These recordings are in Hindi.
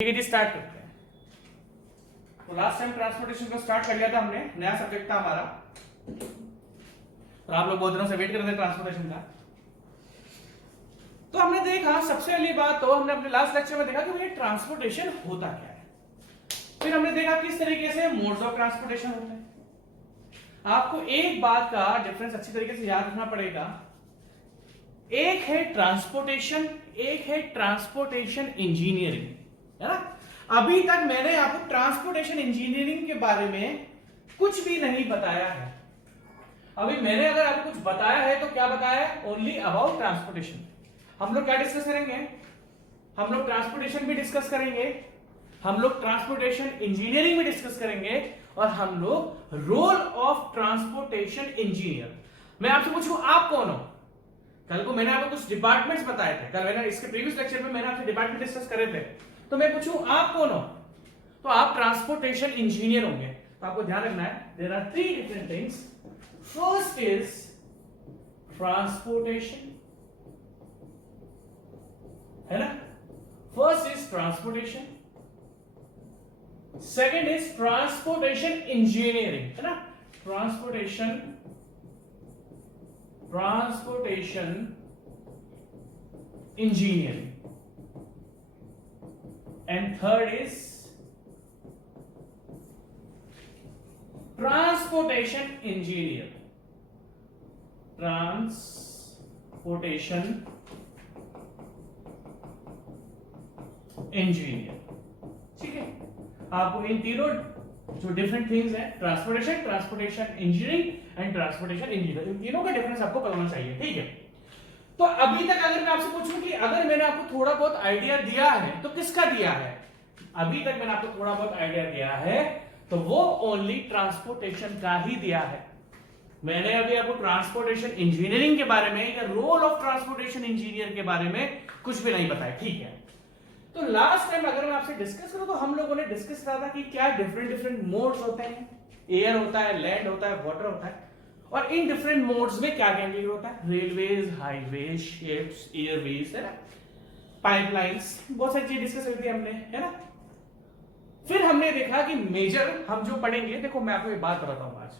ठीक है जी, स्टार्ट करते हैं। तो लास्ट टाइम ट्रांसपोर्टेशन को स्टार्ट कर लिया था हमने, नया सब्जेक्ट था हमारा। तो आप लोग बहुत दिनों से वेट कर रहे थे ट्रांसपोर्टेशन का। तो हमने देखा, सबसे पहली बात तो हमने अपने लास्ट लेक्चर में देखा कि भैया ट्रांसपोर्टेशन होता क्या है। फिर हमने देखा किस तरीके से मोड्स ऑफ ट्रांसपोर्टेशन होते हैं। आपको एक बात का डिफरेंस अच्छी तरीके से याद रखना पड़ेगा, एक है ट्रांसपोर्टेशन, एक है ट्रांसपोर्टेशन इंजीनियरिंग, है ना। अभी तक मैंने आपको ट्रांसपोर्टेशन इंजीनियरिंग के बारे में कुछ भी नहीं बताया है। अभी मैंने अगर आपको कुछ बताया है तो क्या बताया है? Only about transportation. हम लोग क्या डिस्कस करेंगे? हम लोग ट्रांसपोर्टेशन भी डिस्कस करेंगे, हम लोग ट्रांसपोर्टेशन इंजीनियरिंग भी डिस्कस करेंगे, और हम लोग रोल ऑफ ट्रांसपोर्टेशन इंजीनियर। मैं आपसे पूछूं, आप कौन हो? कल को मैंने आपको कुछ डिपार्टमेंट्स बताए थे, कल मैंने इसके प्रीवियस लेक्चर में मैंने आपसे डिपार्टमेंट डिस्कस करे थे। तो मैं पूछूं आप कौन हो? तो आप ट्रांसपोर्टेशन इंजीनियर होंगे। तो आपको ध्यान रखना है, there are three different things. First is transportation, है ना। First is transportation, second is transportation engineering, है ना। Transportation engineering, and third is transportation engineer, ठीक है। आपको इन तीनों जो डिफरेंट थिंग्स है, transportation engineering and transportation engineer, इन तीनों का डिफरेंस आपको पता होना चाहिए, ठीक है। तो अभी तक अगर मैं आपसे पूछूं कि अगर मैंने आपको थोड़ा बहुत आइडिया दिया है तो किसका दिया है? अभी तक मैंने आपको थोड़ा बहुत आइडिया दिया है तो वो ओनली ट्रांसपोर्टेशन का ही दिया है। मैंने अभी आपको ट्रांसपोर्टेशन इंजीनियरिंग के बारे में या रोल ऑफ ट्रांसपोर्टेशन इंजीनियर के बारे में कुछ भी नहीं बताया, ठीक है। तो लास्ट टाइम अगर मैं आपसे डिस्कस करूं तो हम लोगों ने डिस्कस करा था कि क्या डिफरेंट मोड्स होते हैं। एयर होता है, लैंड होता है, वाटर होता है, और इन डिफरेंट मोड्स में क्या क्या इंक्लूड होता है? रेलवेज, हाईवेज, शिप्स, एयरवेज, है ना, पाइपलाइंस, बहुत सारी चीजें डिस्कस करी थी हमने, है ना। फिर हमने देखा कि मेजर हम जो पढ़ेंगे, देखो मैं आपको एक बात बताता हूं आज।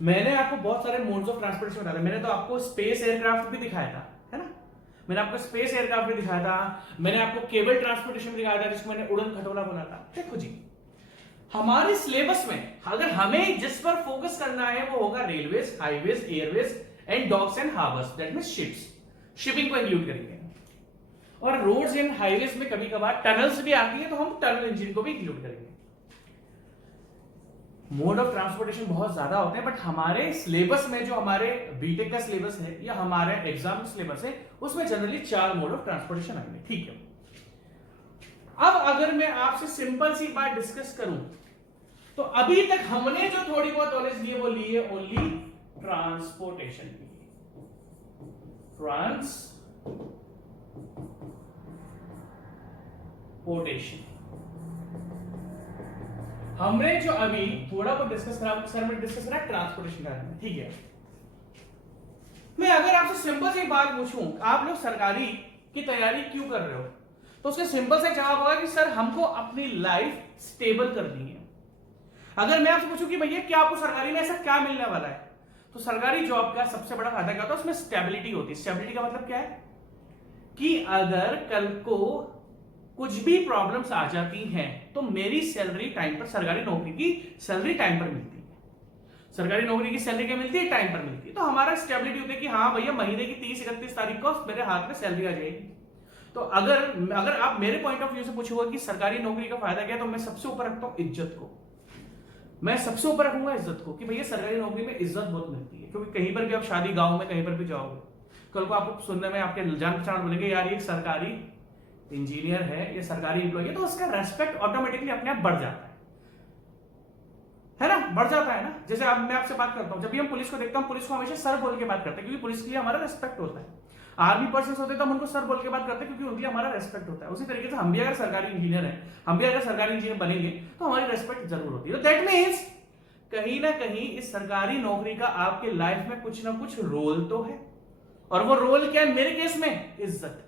मैंने आपको बहुत सारे मोड्स ऑफ ट्रांसपोर्टेशन बताया था। मैंने तो आपको स्पेस एयरक्राफ्ट भी दिखाया था, है ना। मैंने आपको स्पेस एयरक्राफ्ट भी दिखाया था, मैंने आपको केबल ट्रांसपोर्टेशन भी दिखाया था, जिसको मैंने उड़न खटोला बोला था। देखो जी, हमारे सिलेबस में अगर हमें जिस पर फोकस करना है वो होगा railways, highways, airways and docks and harbours, that means ships, shipping को इंक्लूड करेंगे। और रोड्स एंड हाईवेज में कभी कभार टनल्स भी आती है तो हम टनल इंजन को भी इंक्लूड करेंगे। मोड ऑफ ट्रांसपोर्टेशन बहुत ज्यादा होते हैं, बट हमारे सिलेबस में जो हमारे बीटेक का सिलेबस है या हमारे एग्जाम सिलेबस है उसमें जनरली 4 मोड ऑफ ट्रांसपोर्टेशन आएंगे, ठीक है। अब अगर मैं आपसे सिंपल सी बात डिस्कस करूं तो अभी तक हमने जो थोड़ी बहुत नॉलेज ली है वो ली है ओनली ट्रांसपोर्टेशन की। ट्रांसपोर्टेशन हमने जो अभी थोड़ा बहुत डिस्कस करा, सर में डिस्कस करा ट्रांसपोर्टेशन का, ठीक है। मैं अगर आपसे सिंपल सी बात पूछूं, आप लोग सरकारी की तैयारी क्यों कर रहे हो, तो उसका सिंपल सा जवाब होगा कि सर हमको अपनी लाइफ स्टेबल करनी है। अगर मैं आपसे पूछूं कि भैया क्या आपको सरकारी में ऐसा क्या मिलने वाला है, तो सरकारी जॉब का सबसे बड़ा फायदा क्या होता है? उसमें स्टेबिलिटी होती है। स्टेबिलिटी का मतलब क्या है कि अगर कल को कुछ भी प्रॉब्लम्स आ जाती हैं तो मेरी सैलरी टाइम पर, सरकारी नौकरी की सैलरी टाइम पर मिलती है। सरकारी नौकरी की सैलरी क्या मिलती है? टाइम पर मिलती है। तो हमारा स्टेबिलिटी होती है कि हाँ भैया महीने की 30-31 तारीख को मेरे हाथ में सैलरी आ जाएगी। तो अगर आप मेरे पॉइंट ऑफ व्यू से पूछोगे कि सरकारी नौकरी का फायदा क्या है, तो मैं सबसे ऊपर रखता हूं इज्जत को। मैं सबसे ऊपर रखूंगा इज्जत को कि भैया सरकारी नौकरी में इज्जत बहुत मिलती है। क्योंकि कहीं पर भी आप शादी, गांव में कहीं पर भी जाओगे, कल को आपको सुनने में आपके जान पहचान बोलेंगे यार ये सरकारी इंजीनियर है, ये सरकारी एम्प्लॉय है, तो उसका रेस्पेक्ट ऑटोमेटिकली अपने आप बढ़ जाता है ना, बढ़ जाता है ना। जैसे अब मैं आपसे बात करता हूं, जब भी हम पुलिस को देखते हैं, पुलिस को हमेशा सर बोल के बात करते हैं क्योंकि पुलिस के लिए हमारा रेस्पेक्ट होता है। आर्मी पर्सन होते हैं तो हम उनको सर बोल के बात करते हैं क्योंकि उनके लिए हमारा रेस्पेक्ट होता है। उसी तरीके से हम भी अगर सरकारी इंजीनियर हैं, हम भी अगर सरकारी इंजीनियर बनेंगे तो हमारी रेस्पेक्ट जरूर होती है। तो दैट मींस कहीं ना कहीं इस सरकारी नौकरी का आपके लाइफ में कुछ ना कुछ रोल तो है, और वो रोल क्या है? मेरे केस में इज्जत।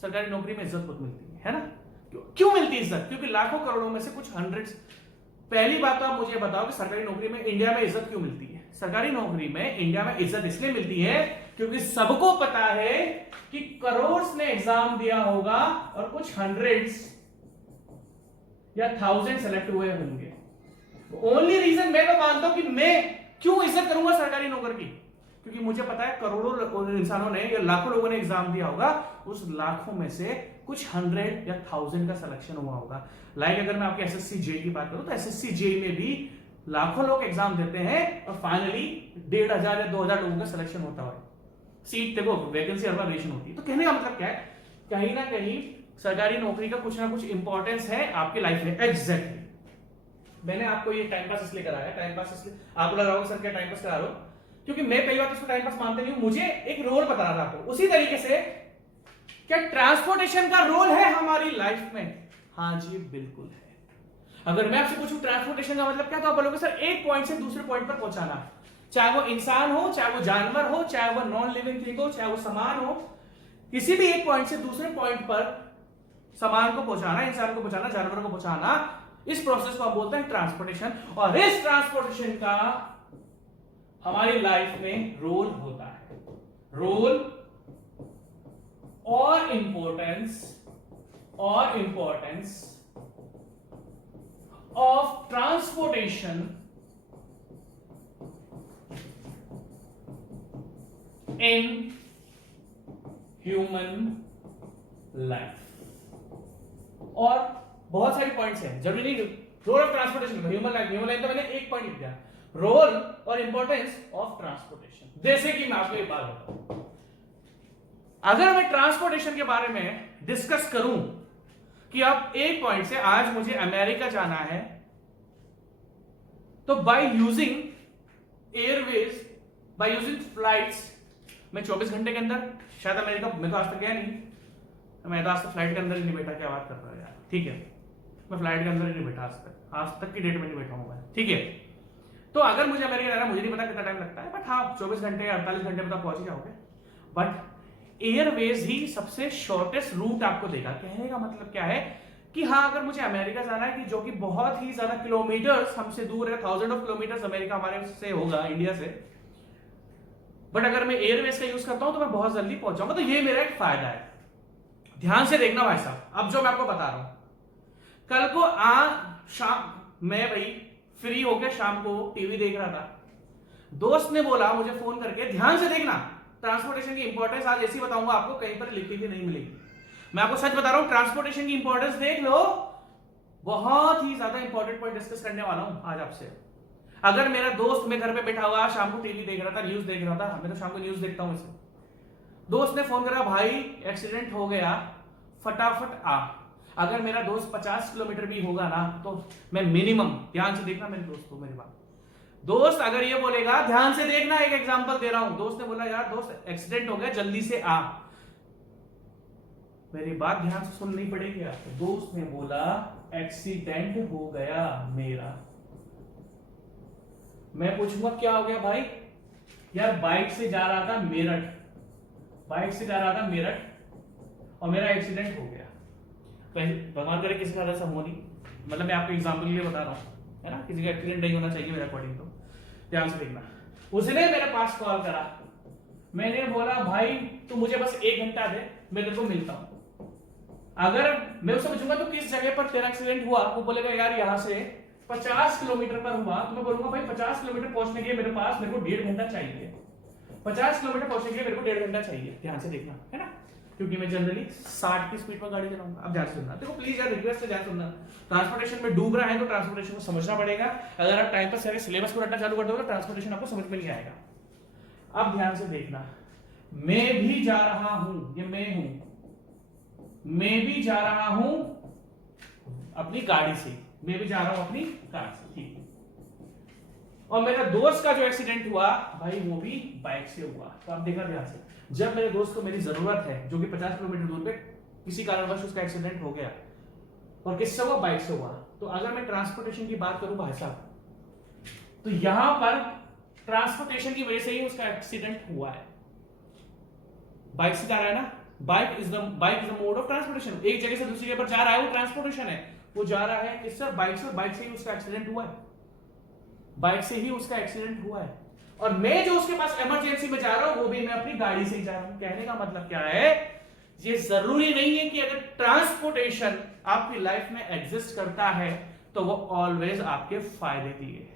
सरकारी नौकरी में इज्जत बहुत मिलती है ना। क्यों मिलती है इज्जत? क्योंकि लाखों करोड़ों में से कुछ हंड्रेड्स। पहली बात तो आप मुझे बताओ कि सरकारी नौकरी में इंडिया में इज्जत क्यों मिलती है? सरकारी नौकरी में इंडिया में इज्जत इसलिए मिलती है क्योंकि सबको पता है कि करोड़्स ने एग्जाम दिया होगा और कुछ हंड्रेड्स या थाउजेंड सेलेक्ट हुए होंगे। ओनली रीजन मैं तो मानता हूं कि मैं क्यों इज्जत करूंगा सरकारी नौकरी की, क्योंकि मुझे पता है करोड़ों इंसानों ने या लाखों लोगों ने एग्जाम दिया होगा, उस लाखों में से कुछ 100 या 1000 का सिलेक्शन हुआ होगा। लाइक अगर मैं आपके एसएससी जेई की बात करूं तो एसएससी जेई में भी लाखों लोग एग्जाम देते हैं और फाइनली 1500 या 2000 लोगों का सिलेक्शन होता है। सीट देखो, वैकेंसी हर बार वेरिएशन होती है। तो कहने का मतलब क्या है, कहीं ना कहीं सरकारी नौकरी का कुछ ना कुछ इंपॉर्टेंस है आपकी लाइफ में। एग्जैक्टली मैंने आपको ये टाइम पास इसलिए कराया, टाइम पास इसलिए आपको लग रहा होगा सर क्या टाइम पास करा रहे हो, क्योंकि मैं पहली बात इसको टाइम पास मानते नहीं हूं, मुझे एक रोल बता रहा था आपको। उसी तरीके से क्या ट्रांसपोर्टेशन का रोल है हमारी लाइफ में? हाँ जी बिल्कुल है। अगर मैं आपसे पूछूं ट्रांसपोर्टेशन का मतलब क्या, तो आप बोलोगे सर एक पॉइंट से दूसरे पॉइंट पर पहुंचाना, चाहे वो इंसान हो, चाहे वो जानवर हो, चाहे वो नॉन लिविंग थिंग हो, चाहे वो सामान हो, किसी भी एक पॉइंट से दूसरे पॉइंट पर सामान को पहुंचाना, इंसान को पहुंचाना, जानवर को पहुंचाना, इस प्रोसेस को हम बोलते हैं ट्रांसपोर्टेशन। और इस ट्रांसपोर्टेशन का हमारी लाइफ में रोल होता है। रोल और importance of transportation in human life. और बहुत सारे पॉइंट्स हैं, जरूरी नहीं role of transportation human life तो मैंने एक पॉइंट लिख दिया, रोल और इंपॉर्टेंस ऑफ ट्रांसपोर्टेशन। जैसे कि मैं आपको एक बात बताऊं, अगर मैं ट्रांसपोर्टेशन के बारे में डिस्कस करूं कि आप एक पॉइंट से आज मुझे अमेरिका जाना है, तो by using Airways, by using flights, मैं 24 घंटे के अंदर शायद अमेरिका, मैं तो आज तक गया नहीं, मैं तो आज तक फ्लाइट के अंदर ही नहीं बैठा, क्या बात कर रहा है यार, ठीक है, मैं फ्लाइट के अंदर ही नहीं बैठा आज तक की डेट में नहीं बैठा हूं, ठीक है। तो अगर मुझे अमेरिका जाना, मुझे नहीं पता कितना टाइम लगता है, बट हाँ 24 घंटे 48 घंटे में तो पहुंच ही जाओगे। बट एयरवेज ही सबसे शॉर्टेस्ट रूट आपको देगा। कहने का मतलब क्या है कि हाँ अगर मुझे अमेरिका जाना है, कि जो कि बहुत ही ज्यादा किलोमीटर्स हमसे दूर है, 1000 ऑफ किलोमीटर्स अमेरिका हमारे से होगा, इंडिया से, बट अगर मैं एयरवेज का यूज करता हूं तो मैं बहुत जल्दी पहुंच जाऊंगा। तो ये मेरा एक फायदा है। ध्यान से देखना भाई साहब, अब जो मैं आपको बता रहा हूं, कल को शाम मैं भाई फ्री होकर शाम को टीवी देख रहा था, दोस्त ने बोला मुझे फोन करके, ध्यान से देखना, ट्रांसपोर्टेशन की इंपॉर्टेंस आज ऐसी बताऊंगा आपको, कहीं पर लिखी भी नहीं मिलेगी। मैं आपको सच बता रहा हूं, ट्रांसपोर्टेशन की इंपॉर्टेंस देख लो, बहुत ही ज्यादा इंपॉर्टेंट पॉइंट डिस्कस करने वाला हूं आज आपसे। अगर मेरा दोस्त, मैं घर पे बैठा हुआ शाम को टीवी देख रहा था, न्यूज देख रहा था, मैं तो शाम को न्यूज देखता हूं, इसे दोस्त ने फोन करा, भाई एक्सीडेंट हो गया, फटाफट आ। अगर मेरा दोस्त 50 किलोमीटर भी होगा ना, तो मैं मिनिमम, ध्यान से देखना मेरे दोस्त को, मेरी बात, दोस्त अगर ये बोलेगा, ध्यान से देखना, एक एग्जांपल दे रहा हूं, दोस्त ने बोला यार दोस्त एक्सीडेंट हो गया, जल्दी से आ, मेरी बात ध्यान से सुननी पड़ेगी आपको। दोस्त ने बोला एक्सीडेंट हो गया मेरा, मैं पूछूंगा क्या हो गया भाई? यार बाइक से जा रहा था मेरठ, और मेरा एक्सीडेंट हो गया। भगवान करे किसी का ऐसा हो नहीं, मतलब मैं आपको एग्जांपल के लिए बता रहा हूं, है ना, किसी का एक्सीडेंट नहीं होना चाहिए मेरे अकॉर्डिंग। तो ध्यान से देखना, उसने मेरे पास कॉल करा, मैंने बोला भाई तू मुझे बस 1 घंटा दे, मैं तेरे को मिलता हूं। अगर मैं उससे पूछूंगा तो किस जगह पर तेरा एक्सीडेंट हुआ, वो बोलेगा यार यहां से 50 किलोमीटर पर हुआ, तो मैं बोलूंगा भाई 50 किलोमीटर पहुंचने के लिए मेरे को 1.5 घंटा चाहिए, 50 किलोमीटर पहुंचने के लिए मेरे को 1.5 घंटा चाहिए। ध्यान से देखना, है ना, क्योंकि मैं जनरली 60 की स्पीड पर गाड़ी चलाऊंगा। अब ध्यान से सुनना, देखो प्लीज यार, रिक्वेस्ट है, ध्यान सुनना। ट्रांसपोर्टेशन में डूब रहा है तो ट्रांसपोर्टेशन को समझना पड़ेगा। अगर आप टाइम पर सारे सिलेबस को रटना चालू कर दोगे तो ट्रांसपोर्टेशन आपको समझ में नहीं आएगा। अब ध्यान से देखना, मैं भी जा रहा हूं, ये मैं हूं, मैं भी जा रहा हूं अपनी गाड़ी से, मैं भी जा रहा हूं अपनी कार से, ठीक है, और मेरा दोस्त का जो एक्सीडेंट हुआ भाई वो भी बाइक से हुआ। तो आप देखा ध्यान से, जब मेरे दोस्त को मेरी जरूरत है, जो कि 50 किलोमीटर दूर पे किसी कारणवश उसका एक्सीडेंट हो गया, और किससे हुआ? बाइक से हुआ। तो अगर मैं ट्रांसपोर्टेशन की बात करूं भाई साहब, तो यहां पर ट्रांसपोर्टेशन की वजह से ही उसका एक्सीडेंट हुआ है। बाइक से जा रहा है ना, bike is the mode of transportation. एक जगह से दूसरी जगह पर जा रहा है, वो ट्रांसपोर्टेशन है। वो जा रहा है किससे? बाइक से। बाइक से ही उसका एक्सीडेंट हुआ है, बाइक से ही उसका एक्सीडेंट हुआ है। और मैं जो उसके पास इमरजेंसी में जा रहा हूं वो भी मैं अपनी गाड़ी से ही जा रहा हूं। कहने का मतलब क्या है, ये जरूरी नहीं है कि अगर ट्रांसपोर्टेशन आपकी लाइफ में एग्जिस्ट करता है तो वो ऑलवेज आपके फायदे दिए है।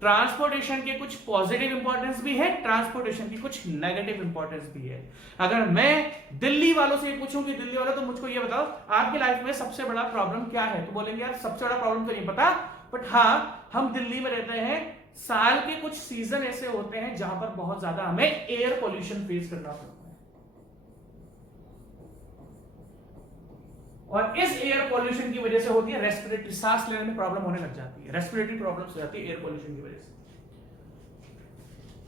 ट्रांसपोर्टेशन के कुछ पॉजिटिव इंपॉर्टेंस भी है, ट्रांसपोर्टेशन की कुछ नेगेटिव इंपॉर्टेंस भी है। अगर मैं दिल्ली वालों से पूछूं कि दिल्ली वालों तो मुझको ये बताओ आपकी लाइफ में सबसे बड़ा प्रॉब्लम क्या है, तो बोलेंगे यार सबसे बड़ा प्रॉब्लम तो नहीं पता, बट हाँ हम दिल्ली में रहते हैं, साल के कुछ सीजन ऐसे होते हैं जहां पर बहुत ज्यादा हमें एयर पोल्यूशन फेस करना पड़ता है। और इस एयर पोल्यूशन की वजह से होती है रेस्पिरेटरी, सांस लेने में प्रॉब्लम होने लग जाती है, रेस्पिरेटरी प्रॉब्लम्स हो जाती है एयर पोल्यूशन की वजह से।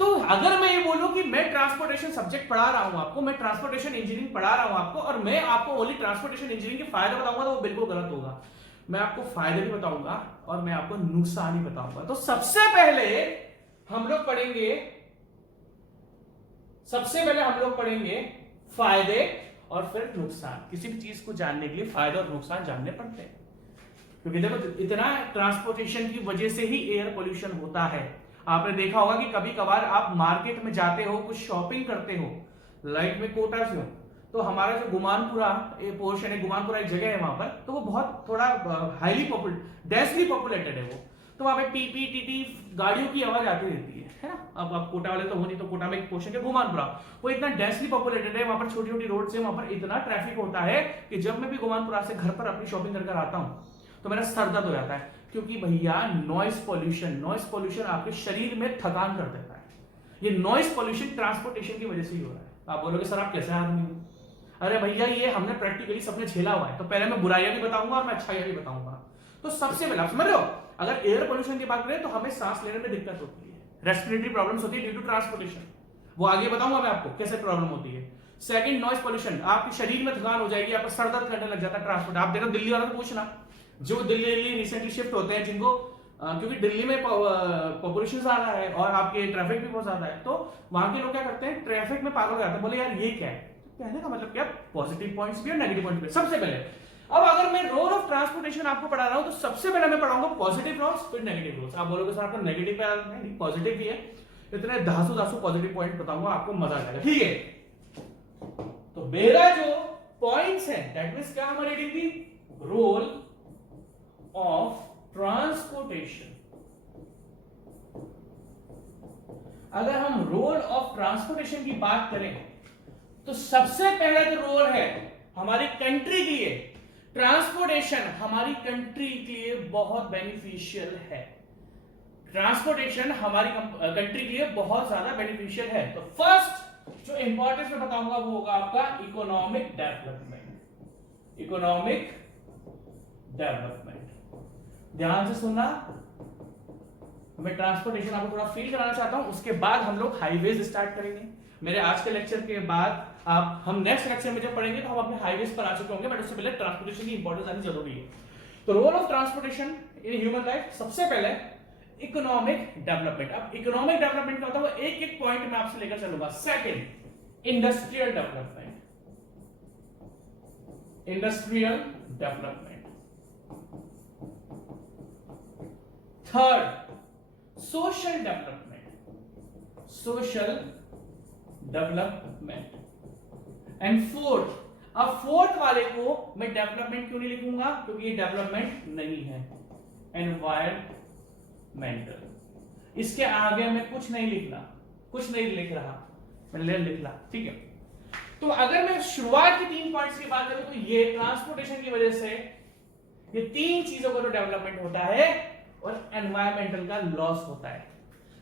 तो अगर मैं ये बोलूं कि मैं ट्रांसपोर्टेशन सब्जेक्ट पढ़ा रहा हूं आपको, मैं ट्रांसपोर्टेशन इंजीनियरिंग पढ़ा रहा हूं आपको, और मैं आपको ओनली ट्रांसपोर्टेशन इंजीनियरिंग के फायदे बताऊंगा, तो वो बिल्कुल गलत होगा। मैं आपको फायदे भी बताऊंगा और मैं आपको नुकसान भी बताऊंगा। तो सबसे पहले हम लोग पढ़ेंगे फायदे और फिर नुकसान। किसी भी चीज को जानने के लिए फायदे और नुकसान जानने पड़ते हैं, क्योंकि देखो इतना ट्रांसपोर्टेशन की वजह से ही एयर पोल्यूशन होता है। आपने देखा होगा कि कभी कभार आप मार्केट में जाते हो, कुछ शॉपिंग करते हो, लाइक में कोटा से हो, तो हमारा जो गुमानपुरा पोर्शन है, गुमानपुरा एक जगह है वहां पर, तो वो बहुत थोड़ा हाईली डेंसली पॉपुलेटेड है वो, तो वहां पे पीपी टीटी गाड़ियों की आवाज आती रहती है ना। अब आप कोटा वाले तो हो नहीं, तो कोटा में एक पोर्शन है गुमानपुरा, वो इतना डेंसली पॉपुलेटेड है, वहां पर छोटी छोटी रोड से वहां पर इतना ट्रैफिक होता है कि जब मैं भी गुमानपुरा से घर पर अपनी शॉपिंग कर आता हूं तो मेरा सर दर्द हो जाता है, क्योंकि भैया नॉइस पोल्यूशन आपके शरीर में थकान कर देता है। ये नॉइस पोल्यूशन ट्रांसपोर्टेशन की वजह से ही हो रहा है। आप बोलोगे सर आप कैसे आदमी हो? अरे भैया ये हमने प्रैक्टिकली सबने झेला हुआ है। तो पहले मैं बुराइयां भी बताऊंगा और मैं अच्छाइयां भी बताऊंगा। तो सबसे पहले आप समझ रहे हो, अगर एयर पोल्यूशन की बात करें तो हमें सांस लेने में दिक्कत होती है, रेस्पिरेटरी प्रॉब्लम्स होती है ड्यू टू ट्रांसपोर्टेशन, वो आगे बताऊंगा मैं आपको कैसे प्रॉब्लम होती है। सेकंड, नॉइस पोल्यूशन, आपके शरीर में थकान हो जाएगी, आपका सर दर्द करने लग जाता है ट्रांसपोर्ट। आप देखो दिल्ली वालों को पूछना, जो दिल्ली रिसेंटली शिफ्ट होते हैं, जिनको क्योंकि दिल्ली में पॉपुलेशन ज्यादा है और आपके ट्रैफिक भी बहुत ज्यादा है, तो वहां के लोग क्या करते हैं, ट्रैफिक में पागल हो जाते हैं, बोले यार ये क्या है। कहने का मतलब क्या, पॉजिटिव पॉइंट्स भी और नेगेटिव पॉइंट्स भी। सबसे पहले अब अगर मैं रोल ऑफ ट्रांसपोर्टेशन आपको पढ़ा रहा हूं, तो सबसे पहले मैं पढ़ाऊंगा पॉजिटिव रोल्स फिर नेगेटिव रोल्स। आप बोलोगे सर आपको नेगेटिव पे नहीं, पॉजिटिव भी है, इतने धासु पॉजिटिव पॉइंट बताऊंगा, आपको मजा आ जाएगा। ठीक है, तो मेरा जो पॉइंट्स है दैट मींस क्या हमारी डिग्री, रोल ऑफ ट्रांसपोर्टेशन। अगर हम रोल ऑफ ट्रांसपोर्टेशन की बात करें तो सबसे पहला जो रोल है हमारी कंट्री के लिए, ट्रांसपोर्टेशन हमारी कंट्री के लिए बहुत बेनिफिशियल है। ट्रांसपोर्टेशन हमारी कंट्री के लिए बहुत ज्यादा बेनिफिशियल है। तो फर्स्ट जो इंपॉर्टेंस में बताऊंगा वो होगा आपका इकोनॉमिक डेवलपमेंट। इकोनॉमिक डेवलपमेंट, ध्यान से सुनना, मैं ट्रांसपोर्टेशन आपको थोड़ा फील कराना चाहता हूं, उसके बाद हम लोग हाईवेज स्टार्ट करेंगे। मेरे आज के लेक्चर के बाद हम नेक्स्ट लेक्चर में जब पढ़ेंगे तो हम अपने हाईवेज पर आ चुके होंगे, बट उससे पहले ट्रांसपोर्टेशन की इंपॉर्टेंस आनी जरूरी है। तो role of transportation in human life, सबसे पहले इकोनॉमिक डेवलपमेंट। अब इकोनॉमिक डेवलपमेंट क्या होता है वो एक एक पॉइंट में आपसे लेकर चलूंगा। Second, industrial development, industrial development. Third, social development, social development. And fourth, अब फोर्थ वाले को मैं डेवलपमेंट क्यों नहीं लिखूंगा, क्योंकि ये डेवलपमेंट नहीं है, एनवायरमेंटल। इसके आगे मैं कुछ नहीं लिख रहा, मैंने लिख ला, ठीक है। तो अगर मैं शुरुआत की 3 पॉइंट्स की बात करूं तो ये ट्रांसपोर्टेशन की वजह से ये 3 चीजों का तो डेवलपमेंट होता है और एनवायरमेंटल का लॉस होता है।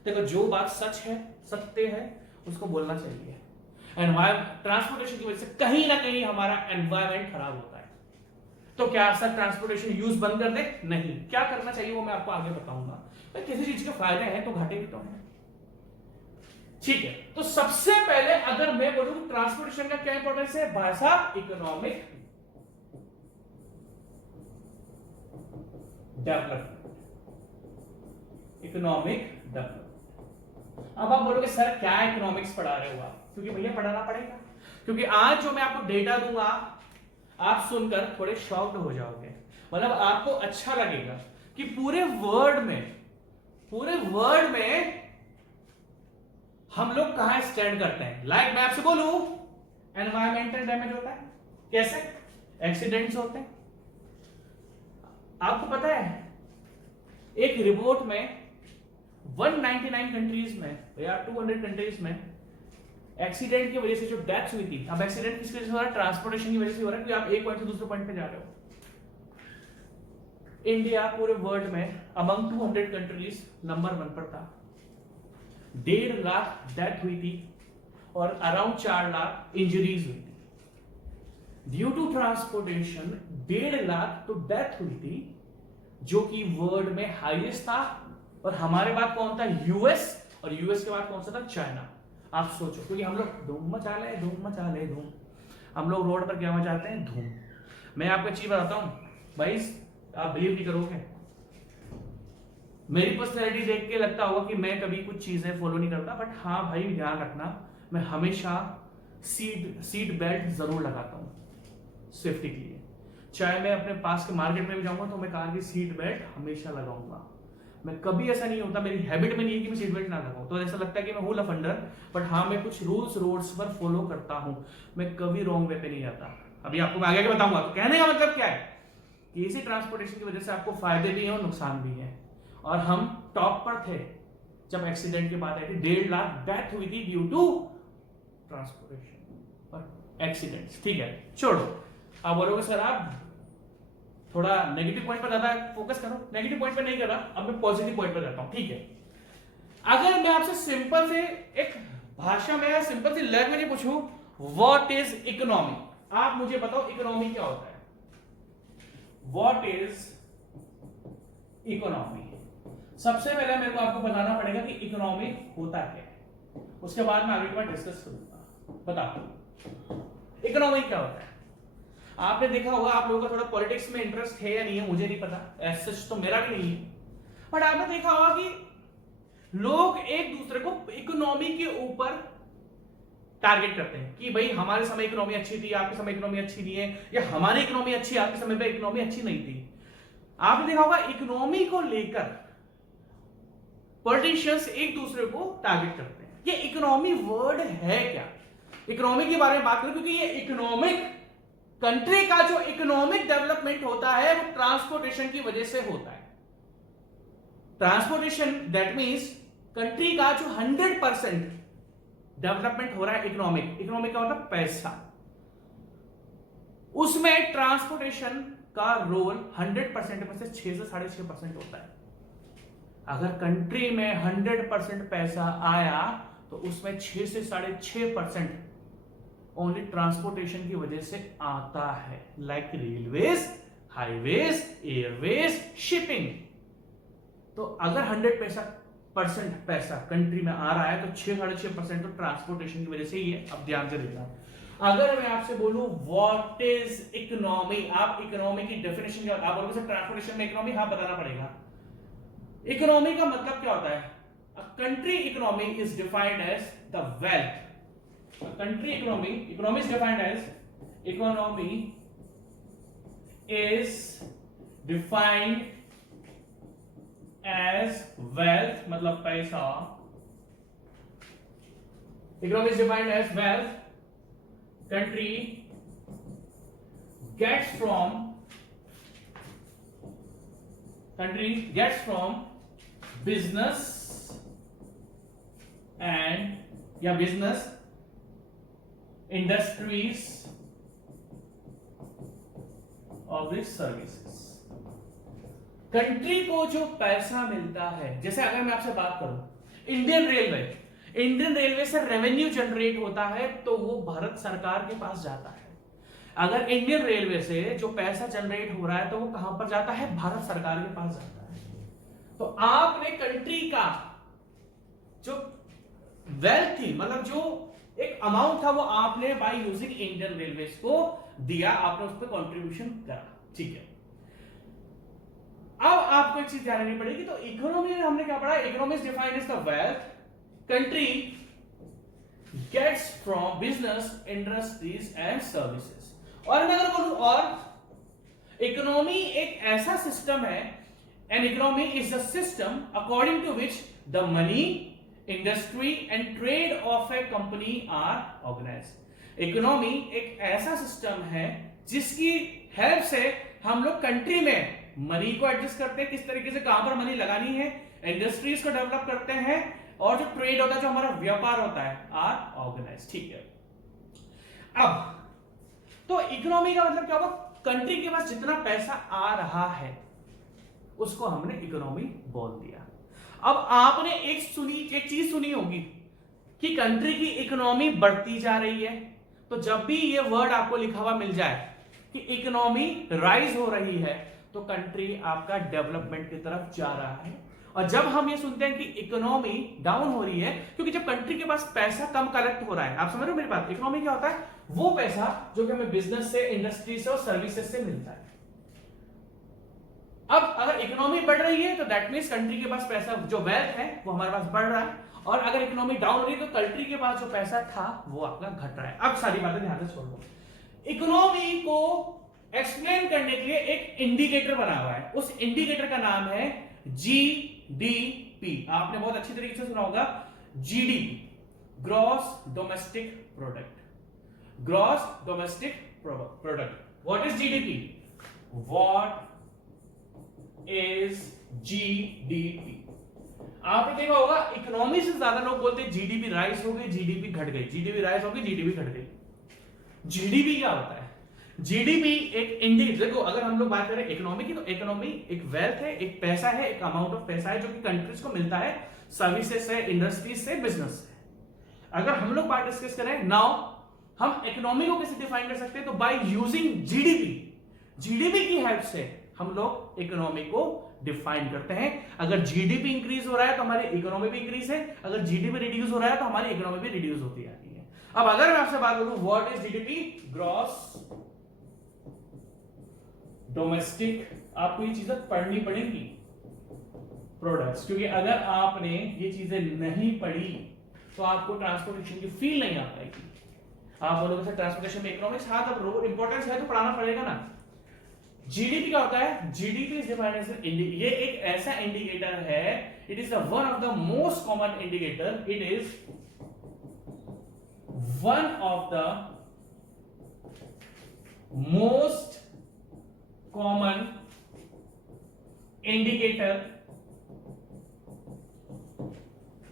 देखो जो बात सच है, सत्य है, उसको बोलना चाहिए। ट्रांसपोर्टेशन की वजह से कहीं ना कहीं हमारा एनवायरमेंट खराब होता है। तो क्या सर ट्रांसपोर्टेशन यूज बंद कर दे? नहीं, क्या करना चाहिए वो मैं आपको आगे बताऊंगा। भाई किसी चीज के फायदे हैं तो घाटे भी तो हैं, ठीक है। तो सबसे पहले अगर मैं बोलूं कि ट्रांसपोर्टेशन का क्या इंपॉर्टेंस है, भाई साहब इकोनॉमिक डेवलपमेंट, इकोनॉमिक डेवलपमेंट। अब आप बोलोगे सर क्या इकोनॉमिक्स पढ़ा रहे हो आप, क्योंकि भैया पढ़ाना पड़ेगा। क्योंकि आज जो मैं आपको डेटा दूंगा आप सुनकर थोड़े शॉक्ड हो जाओगे, मतलब आपको अच्छा लगेगा कि पूरे वर्ल्ड में हम लोग कहां स्टैंड करते हैं। लाइक मैं आपसे बोलूं, एनवायरमेंटल डैमेज होता है, कैसे? एक्सीडेंट्स होते हैं। आपको पता है एक रिपोर्ट में 199 कंट्रीज में या 200 कंट्रीज में एक्सीडेंट की वजह से जो डेथ हुई थी, अब एक्सीडेंट किसकी वजह से हो रहा है? ट्रांसपोर्टेशन की वजह से हो रहा है, कि आप एक पॉइंट से दूसरे पॉइंट पे जा रहे हो। इंडिया पूरे वर्ल्ड में अमंग 200 कंट्रीज नंबर 1 पर था। 1.5 लाख डेथ हुई थी और अराउंड 4 लाख इंजरीज हुई थी ड्यू टू ट्रांसपोर्टेशन। 1.5 लाख तो डेथ हुई थी, जो कि वर्ल्ड में हाईएस्ट था। और हमारे बाद कौन था? यूएस, और यूएस के बाद कौन सा था? चाइना। आप सोचो, क्योंकि हम लोग धूम मचा ले धूम, हम लोग रोड पर क्या मचाते हैं? धूम। मैं आपको एक चीज बताता हूं भाई, आप बिलीव नहीं करोगे, मेरी पर्सनैलिटी देख के लगता होगा कि मैं कभी कुछ चीजें फॉलो नहीं करता, बट हाँ भाई ध्यान रखना, मैं हमेशा सीट बेल्ट जरूर लगाता हूं सेफ्टी के लिए। चाहे मैं अपने पास के मार्केट में भी जाऊंगा तो मैं कार की सीट बेल्ट हमेशा लगाऊंगा। मैं कभी ऐसा नहीं होता, मेरी हैबिट में नहीं है कि मैं सीट बेल्ट ना लगाऊं, तो ऐसा लगता है कि मैं हूं लफंडर, बट हाँ मैं कुछ रूल्स रोड्स पर फॉलो करता हूं। मैं कभी रॉन्ग वे पे नहीं जाता। अभी आपको मैं आगे बताऊंगा। तो कहने का मतलब क्या है कि इसी ट्रांसपोर्टेशन की वजह से आपको फायदे भी हैं और नुकसान भी है। और हम टॉप पर थे जब एक्सीडेंट की बात आई थी। 1.5 लाख डेथ हुई थी ड्यू टू ट्रांसपोर्टेशन और एक्सीडेंट्स। ठीक है, छोड़ो। आप बोलोगे सर आप थोड़ा नेगेटिव पॉइंट पर ज्यादा फोकस करो। नेगेटिव पॉइंट पर नहीं कर रहा, अब मैं पॉजिटिव पॉइंट पर जाता हूं। ठीक है, अगर मैं आपसे सिंपल से एक भाषा में सिंपल सी लैंग्वेज में पूछूं, व्हाट इज इकोनॉमी, आप मुझे बताओ इकोनॉमी क्या होता है? What is economy? सबसे पहले मेरे को आपको बताना पड़ेगा कि इकोनॉमी होता क्या है, उसके बाद मैं आगे के बाद डिस्कस करूंगा। बताओ इकोनॉमी क्या होता है। आपने देखा होगा, आप लोगों का थोड़ा पॉलिटिक्स में इंटरेस्ट है या नहीं है मुझे नहीं पता, ऐसा तो मेरा भी नहीं है, बट आपने देखा होगा कि लोग एक दूसरे को इकोनॉमी के ऊपर टारगेट करते हैं कि भाई हमारे समय इकोनॉमी अच्छी थी, आपके समय इकोनॉमी अच्छी नहीं है, या हमारी इकोनॉमी अच्छी है, आपके समय पे इकोनॉमी अच्छी नहीं थी। आपने देखा होगा इकोनॉमी को लेकर पॉलिटिशियंस एक दूसरे को टारगेट करते हैं। ये इकोनॉमी वर्ड है क्या? इकोनॉमी के बारे में बात करें, क्योंकि ये इकोनॉमिक कंट्री का जो इकोनॉमिक डेवलपमेंट होता है वो ट्रांसपोर्टेशन की वजह से होता है। ट्रांसपोर्टेशन दैट मींस कंट्री का जो 100% डेवलपमेंट हो रहा है इकोनॉमिक। इकोनॉमिक का मतलब पैसा, उसमें ट्रांसपोर्टेशन का रोल 100% में से 6 से 6.5% होता है। अगर कंट्री में 100% पैसा आया तो उसमें 6 से 6.5% ओनली ट्रांसपोर्टेशन की वजह से आता है, like railways, highways, Airways, shipping. तो अगर 100% पैसा कंट्री में आ रहा है तो 6.5% तो ट्रांसपोर्टेशन की वजह से ही है। अब ध्यान से देखना, अगर मैं आपसे बोलूं व्हाट इज इकोनॉमी, आप इकोनॉमी की डेफिनेशन क्या, आप बोलोगे सर ट्रांसपोर्टेशन में इकोनॉमी, हाँ बताना पड़ेगा। इकोनॉमी का मतलब क्या होता है? A country economy is defined as the wealth. A country economy is defined as, economy is defined as wealth, मतलब पैसा। Economy is defined as wealth country gets from business and या business इंडस्ट्रीज और सर्विसेज। कंट्री को जो पैसा मिलता है, जैसे अगर मैं आपसे बात करूं इंडियन रेलवे से रेवेन्यू जनरेट होता है तो वो भारत सरकार के पास जाता है। अगर इंडियन रेलवे से जो पैसा जनरेट हो रहा है तो वो कहां पर जाता है? भारत सरकार के पास जाता है। तो आपने कंट्री का जो वेल्थ थी, मतलब जो एक अमाउंट था, वो आपने बाय यूजिंग इंडियन रेलवेज को दिया, आपने उस पर कंट्रीब्यूशन करा। ठीक है, अब आपको एक चीज ध्यान रखनी पड़ेगी। तो इकोनॉमी में हमने क्या पढ़ा? Economy is defined as the wealth country gets from business, industries and services. और मैं अगर बोलूं, और इकोनॉमी एक ऐसा सिस्टम है, an economy is the system according to which the money, industry and trade of a company are organised. Economy एक ऐसा सिस्टम है जिसकी हेल्प से हम लोग कंट्री में मनी को एडजस्ट करते हैं, किस तरीके से कहां पर मनी लगानी है, इंडस्ट्रीज को डेवलप करते हैं, और जो ट्रेड होता है, जो हमारा व्यापार होता है, आर ऑर्गेनाइज। ठीक है, अब तो इकोनॉमी का मतलब क्या होगा, कंट्री के पास जितना पैसा आ रहा है उसको हमने इकोनॉमी बोल दिया। अब आपने एक चीज सुनी होगी कि कंट्री की इकोनॉमी बढ़ती जा रही है, तो जब भी ये वर्ड आपको लिखा हुआ मिल जाए कि इकोनॉमी राइज हो रही है, तो कंट्री आपका डेवलपमेंट की तरफ जा रहा है। और जब हम ये सुनते हैं कि इकोनॉमी डाउन हो रही है, क्योंकि जब कंट्री के पास पैसा कम कलेक्ट हो रहा है, आप समझ रहे हो मेरी बात, इकोनॉमी क्या होता है, वो पैसा जो कि हमें बिजनेस से, इंडस्ट्री से और सर्विसेज से मिलता है। अब अगर इकोनॉमी बढ़ रही है तो दैट मींस कंट्री के पास पैसा, जो वेल्थ है वो हमारे पास बढ़ रहा है, और अगर इकोनॉमी डाउन हो रही है तो कंट्री के पास जो पैसा था वो आपका घट रहा है। अब सारी बातें ध्यान से छोड़ दो। इकोनॉमी को एक्सप्लेन करने के लिए एक इंडिकेटर बना हुआ है, उस इंडिकेटर का नाम है जीडीपी। आपने बहुत अच्छी तरीके से सुना होगा GDP, gross domestic product. Gross domestic product, what is GDP, what is GDP. आपने देखा होगा इकोनॉमी से ज्यादा लोग बोलते हैं जीडीपी राइज हो गई, जीडीपी घट गई, जीडीपी राइज हो गई, जीडीपी घट गई। जीडीपी क्या होता है, जीडीपी एक इंडिकेटर, देखो अगर हम लोग बात करें इकोनॉमी की, तो इकोनॉमी एक वेल्थ है, एक पैसा है, एक अमाउंट ऑफ पैसा है जो कि कंट्रीज को मिलता है सर्विसेज से, इंडस्ट्रीज से, बिजनेस से। अगर हम लोग बात डिस्कस करें नाउ, हम इकोनॉमी को कैसे डिफाइन कर सकते हैं, तो बाय यूजिंग जीडीपी। जीडीपी की हेल्प से हम लोग इकोनॉमी को डिफाइन करते हैं। अगर जीडीपी इंक्रीज हो रहा है तो हमारी इकोनॉमी भी इंक्रीज है, अगर जीडीपी रिड्यूस हो रहा है तो हमारी इकोनॉमी भी रिड्यूस होती जाती है। अब अगर मैं आपसे बात करूं what is GDP, gross domestic, आपको ये चीजें पढ़नी पड़ेंगी, प्रोडक्ट्स, क्योंकि अगर आपने ये चीजें नहीं पढ़ी तो आपको ट्रांसपोर्टेशन की फील नहीं आ पाएगी। आप बोलोगे सर ट्रांसपोर्टेशन में इकोनॉमिक्स, हाँ तब इंपॉर्टेंस है तो पढ़ाना पड़ेगा ना। जीडीपी क्या होता है, जीडीपी इज डिफाइंड एज ये एक ऐसा इंडिकेटर है, it is the one of the most common indicator, it is one of the most common indicator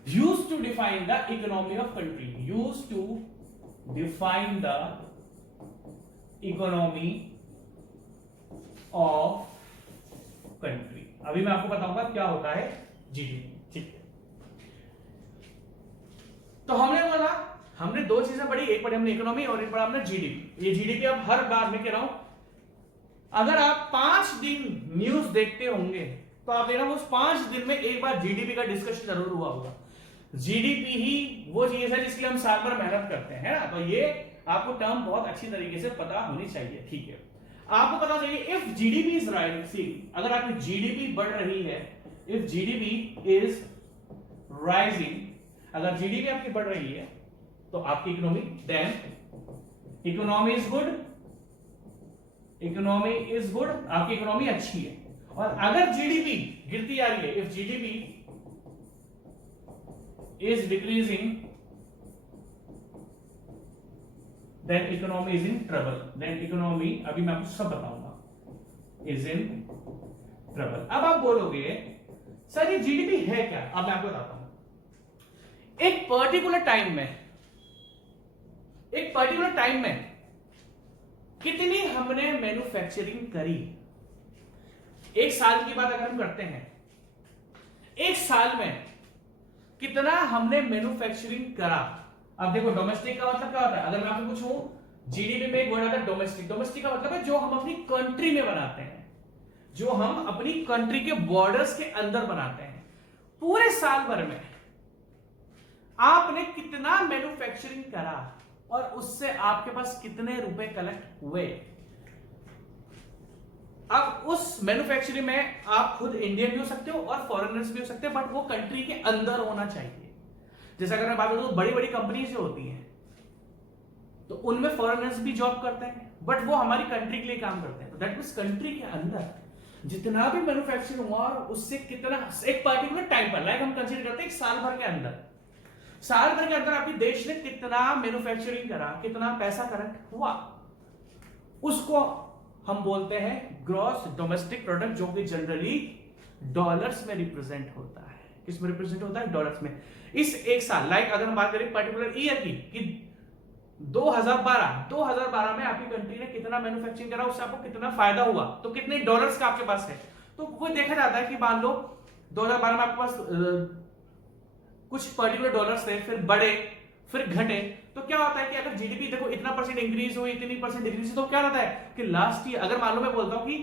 used to define the economy of country, used to define the economy of country। अभी मैं आपको बताऊंगा क्या होता है जीडीपी, ठीक है। तो हमने बोला, हमने दो चीजें पढ़ी, एक पढ़ी हमने इकोनॉमी और एक पढ़ा हमने जीडीपी। ये जीडीपी अब हर बार मैं कह रहा हूं, अगर आप 5 दिन न्यूज देखते होंगे तो आप देखना उस 5 दिन में एक बार जीडीपी का डिस्कशन जरूर हुआ होगा। जीडीपी ही वो चीज है जिसके लिए हम साल भर मेहनत करते हैं, ना, तो ये आपको टर्म बहुत अच्छी तरीके से पता होनी चाहिए, ठीक है। आपको पता चाहिए इफ जीडीपी इज राइजिंग, अगर आपकी जीडीपी बढ़ रही है, इफ जीडीपी इज राइजिंग, अगर जीडीपी आपकी बढ़ रही है तो आपकी economy, then economy is good, economy is good, आपकी इकोनॉमी अच्छी है। और अगर जीडीपी गिरती आ रही है, if GDP is decreasing, then economy is in trouble, then economy, अभी मैं आपको सब बताऊंगा, is in trouble। अब आप बोलोगे सर ये जीडीपी है क्या, अब मैं आपको बताता हूं। एक पर्टिकुलर टाइम में कितनी हमने मैन्युफैक्चरिंग करी, एक साल की बात अगर हम करते हैं, एक साल में कितना हमने मैन्युफैक्चरिंग करा। अब देखो डोमेस्टिक का मतलब क्या होता है, अगर मैं आपको पूछूं जीडीपी में एक वर्ड आता है डोमेस्टिक, डोमेस्टिक का मतलब है जो हम अपनी कंट्री में बनाते हैं, जो हम अपनी कंट्री के बॉर्डर्स के अंदर बनाते हैं। पूरे साल भर में आपने कितना मैन्युफैक्चरिंग करा और उससे आपके पास कितने रुपए कलेक्ट हुए। अब उस मैन्युफैक्चरिंग में आप खुद इंडियन भी हो सकते हो और फॉरेनर्स भी हो सकते हो, बट वो कंट्री के अंदर होना चाहिए। जैसे अगर मैं बात करूं तो बड़ी बड़ी कंपनीज जो होती हैं तो उनमें फॉरेनर्स भी जॉब करते हैं, बट वो हमारी कंट्री के लिए काम करते हैं। तो दैट मींस कंट्री के अंदर जितना भी मैन्युफैक्चरिंग हुआ उससे कितना एक पर्टिकुलर टाइम पर, लाइक हम कंसीडर करते हैं एक साल भर के अंदर, साल भर के अंदर आपके देश ने कितना मैन्युफैक्चरिंग करा, कितना पैसा कलेक्ट हुआ, उसको हम बोलते हैं ग्रॉस डोमेस्टिक प्रोडक्ट, जो कि जनरली डॉलर्स में रिप्रेजेंट होता है। किस में रिप्रेजेंट होता है? डॉलर्स में। इस एक साल, लाइक अगर हम बात करें पर्टिकुलर ईयर की कि 2012 में आपकी कंट्री ने कितना मैन्युफैक्चरिंग करा, उससे आपको कितना फायदा हुआ, तो कितने डॉलर्स का आपके पास है, तो वो देखा जाता है कि मान लो 2012 में आपके पास कुछ पर्टिकुलर डॉलर्स थे, फिर बढ़े, फिर घटे, तो क्या होता है कि अगर जीडीपी देखो इतना परसेंट इंक्रीज हुई, इतनी परसेंट डिक्रीज, तो क्या होता है कि लास्ट ईयर अगर मान लो मैं बोलता हूं कि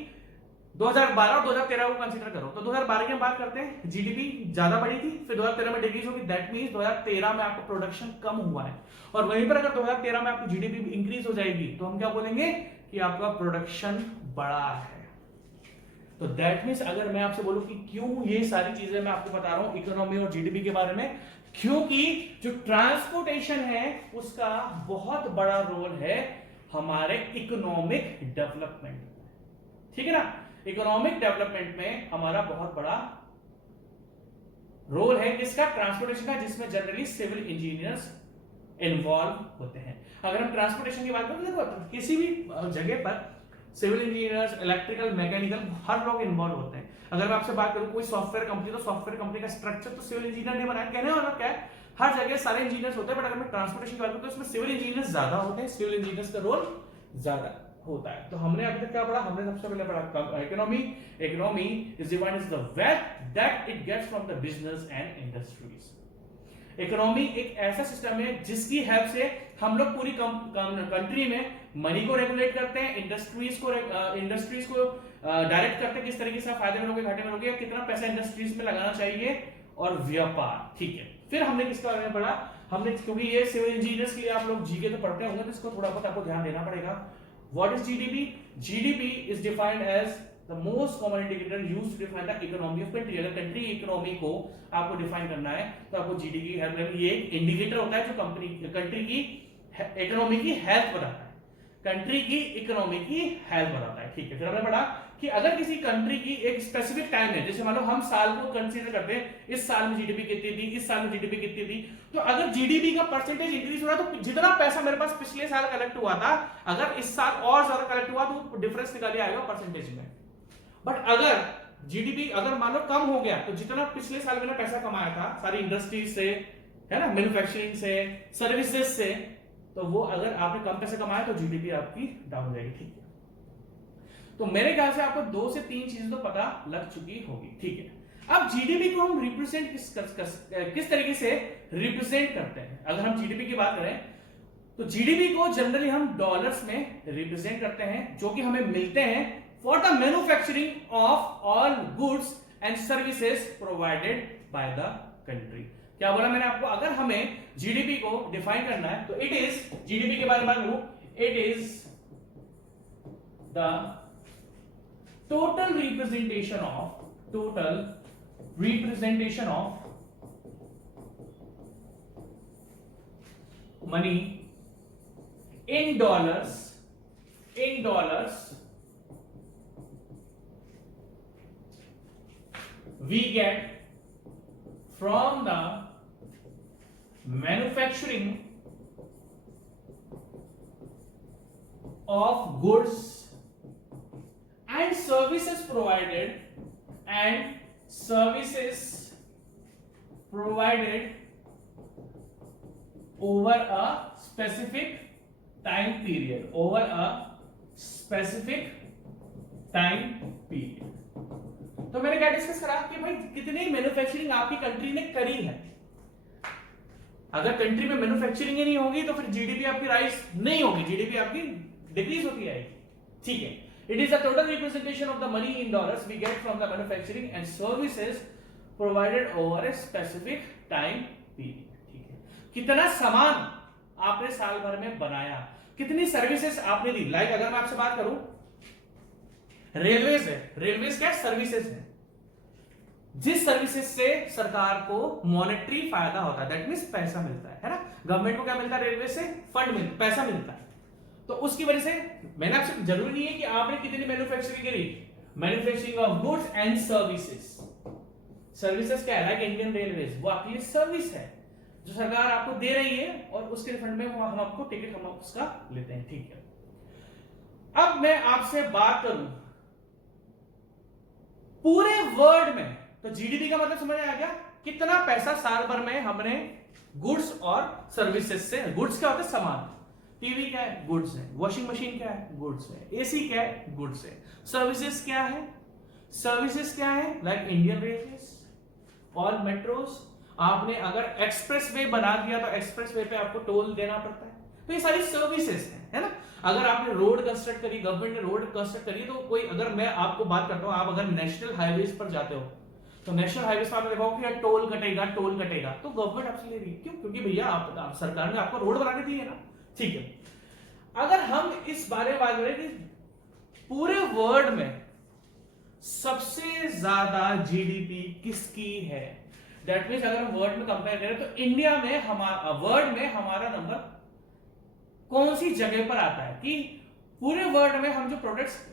2012 और 2013 को कंसीडर करो, तो 2012 की हम बात करते हैं, जीडीपी ज्यादा बढ़ी थी, फिर 2013 में डिक्रीज होगी, दैट मींस 2013 में आपका प्रोडक्शन कम हुआ है। और वहीं पर अगर 2013 में आपकी जीडीपी इंक्रीज हो जाएगी तो हम क्या बोलेंगे कि आपका प्रोडक्शन बढ़ा है। तो दैट मींस अगर मैं आपसे बोलूं कि क्यों ये सारी चीजें मैं आपको बता रहा हूं इकोनॉमी और जीडीपी के बारे में, क्योंकि जो ट्रांसपोर्टेशन है उसका बहुत बड़ा रोल है हमारे इकोनॉमिक डेवलपमेंट में, ठीक है ना। इकोनॉमिक डेवलपमेंट में हमारा बहुत बड़ा रोल है किसका? ट्रांसपोर्टेशन का, जिसमें जनरली सिविल इंजीनियर्स इन्वॉल्व होते हैं। अगर हम ट्रांसपोर्टेशन की बात करें तो देखो किसी भी जगह पर सिविल इंजीनियर्स, इलेक्ट्रिकल, मैकेनिकल, हर लोग इन्वॉल्व होते हैं। अगर मैं आपसे बात करूं कोई सॉफ्टवेयर कंपनी, तो सॉफ्टवेयर कंपनी का स्ट्रक्चर तो सिविल इंजीनियर ने बनाया। कहने वाला क्या है, हर जगह सारे इंजीनियर्स होते हैं, बट अगर मैं ट्रांसपोर्टेशन की बात करूं तो इसमें सिविल इंजीनियर्स ज्यादा होते हैं, सिविल इंजीनियर्स का रोल ज्यादा होता है। तो हमने अभी तक क्या पढ़ा? हमने सबसे पहले पढ़ा economy. Economy is defined as the wealth that it gets from the business and industries. इकोनॉमी एक ऐसा सिस्टम है जिसकी हेल्प से हम लोग पूरी कंट्री में मनी को रेगुलेट करते हैं, इंडस्ट्रीज को डायरेक्ट करते हैं, किस तरीके से फायदे में लोगे, घाटे में लोगे, कितना पैसा इंडस्ट्रीज में लगाना चाहिए, और व्यापार, ठीक है। फिर हमने किसके बारे में पढ़ा? हमने, क्योंकि ये सिविल इंजीनियर्स के लिए आप लोग जीके तो पढ़ते होंगे, तो इसको थोड़ा बहुत आपको ध्यान देना पड़ेगा। What is GDP? GDP is defined as the most common indicator used to define the economy of country। अगर कंट्री इकोनॉमी को आपको डिफाइन करना है तो आपको जीडीपी की हेल्प लेनी। ये एक इंडिकेटर होता है जो कंट्री की इकोनॉमी की हेल्थ बताता है, कंट्री की इकोनॉमी की हेल्थ बताता है, ठीक है। फिर हमने पढ़ा कि अगर किसी कंट्री की एक स्पेसिफिक टाइम है, जैसे मान लो हम साल को कंसीडर करते हैं, इस साल में जीडीपी कितनी थी, इस साल में जीडीपी कितनी थी, तो अगर जीडीपी का परसेंटेज इंक्रीज हो रहा है तो जितना पैसा मेरे पास पिछले साल कलेक्ट हुआ था, अगर इस साल और ज्यादा कलेक्ट हुआ तो डिफरेंस निकाल आएगा परसेंटेज में। बट अगर जीडीपी अगर मान लो कम हो गया तो जितना पिछले साल मैंने पैसा कमाया था सारी इंडस्ट्रीज से, है ना, मैन्युफैक्चरिंग से, सर्विसेज से, तो वो अगर आपने कम पैसा कमाया तो जीडीपी आपकी डाउन हो जाएगी, ठीक है। तो मेरे ख्याल से आपको 2 से 3 चीजें तो पता लग चुकी होगी, ठीक है। अब जीडीपी को हम रिप्रेजेंट किस तरीके से रिप्रेजेंट करते हैं? अगर हम जीडीपी की बात करें तो जीडीपी को जनरली हम डॉलर्स में रिप्रेजेंट करते हैं, जो कि हमें मिलते हैं for the manufacturing of all goods and services provided by the country। क्या बोला मैंने आपको? अगर हमें जीडीपी को डिफाइन करना है तो इट इज, जीडीपी के बारे में बात करूं, it is the total representation of money in dollars we get from the manufacturing of goods and services provided over a specific time period। तो मैंने क्या डिस्कस करा कि भाई कितनी मैन्युफैक्चरिंग आपकी कंट्री ने करी है। अगर कंट्री में मैन्युफैक्चरिंग ही नहीं होगी तो फिर जीडीपी आपकी राइज नहीं होगी, जीडीपी आपकी डिक्रीज होती आएगी, ठीक है। It is the total representation of the money in dollars we get from the manufacturing and services provided over a specific time period, ठीक है। कितना सामान आपने साल भर में बनाया, कितनी सर्विसेज आपने दी। लाइक अगर मैं आपसे बात करूं, रेलवेज है, रेलवेज क्या सर्विसेज है, जिस सर्विसेज से सरकार को मॉनेटरी फायदा होता है, दैट मींस पैसा मिलता है ना। गवर्नमेंट को क्या मिलता है? रेलवे से पैसा मिलता है। तो उसकी वजह से मैंने आपसे, जरूरी नहीं है कि आपने कितनी मैन्युफैक्चरिंग करी, manufacturing of goods and services. Services क्या है? लाइक इंडियन रेलवेज, वो आपके लिए सर्विस है जो सरकार आपको दे रही है और उसके रिफंड में हम आपको टिकट हम उसका लेते हैं, ठीक है। अब मैं आपसे बात करूं पूरे वर्ल्ड में, तो जीडीपी का मतलब समझ आ गया, कितना पैसा साल भर में हमने गुड्स और सर्विसेज से, गुड्स क्या होता है? सामान। टीवी क्या है? गुड्स है। वॉशिंग मशीन क्या है? गुड्स है। एसी क्या है? गुड्स है। सर्विसेज क्या है? सर्विसेज क्या है? लाइक इंडियन रेलवेज और मेट्रोस। आपने अगर एक्सप्रेस वे बना दिया तो एक्सप्रेस वे पे आपको टोल देना पड़ता है, तो ये सारी सर्विसेज है ना। अगर आपने रोड कंस्ट्रक्ट करी, गवर्नमेंट ने रोड कंस्ट्रक्ट करी, तो कोई, अगर मैं आपको बात करता हूं, आप अगर नेशनल हाईवेज पर जाते हो तो नेशनल हाईवेज पर आपने देखा होगा कि टोल कटेगा, टोल कटेगा, तो गवर्नमेंट आपसे ले रही है। क्यों? क्योंकि भैया आप सरकार ने आपको रोड बनाने दी है ना, ठीक है। अगर हम इस बारे में बात करें कि पूरे वर्ल्ड में सबसे ज्यादा जीडीपी किसकी है, दैट मींस अगर हम वर्ल्ड में कंपेयर करें तो इंडिया में हमारा, वर्ल्ड में हमारा नंबर कौन सी जगह पर आता है, कि पूरे वर्ल्ड में हम जो प्रोडक्ट्स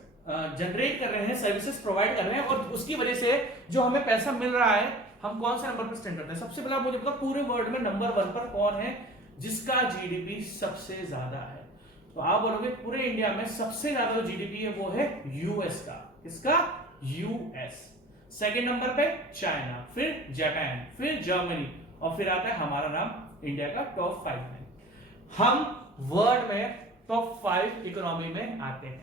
जनरेट कर रहे हैं, सर्विसेज प्रोवाइड कर रहे हैं, और उसकी वजह से जो हमें पैसा मिल रहा है, हम कौन से नंबर पर स्टैंड करते हैं। सबसे पहले मुझे बताओ पूरे वर्ल्ड में नंबर 1 पर कौन है जिसका जीडीपी सबसे ज्यादा है? तो आप बोलोगे पूरे इंडिया में सबसे ज्यादा जो जीडीपी है वो है यूएस का। किसका? यूएस। सेकंड नंबर पे चाइना, फिर जापान, फिर जर्मनी, और फिर आता है हमारा नाम, इंडिया का टॉप 5 में। हम वर्ल्ड में टॉप 5 इकोनॉमी में आते हैं।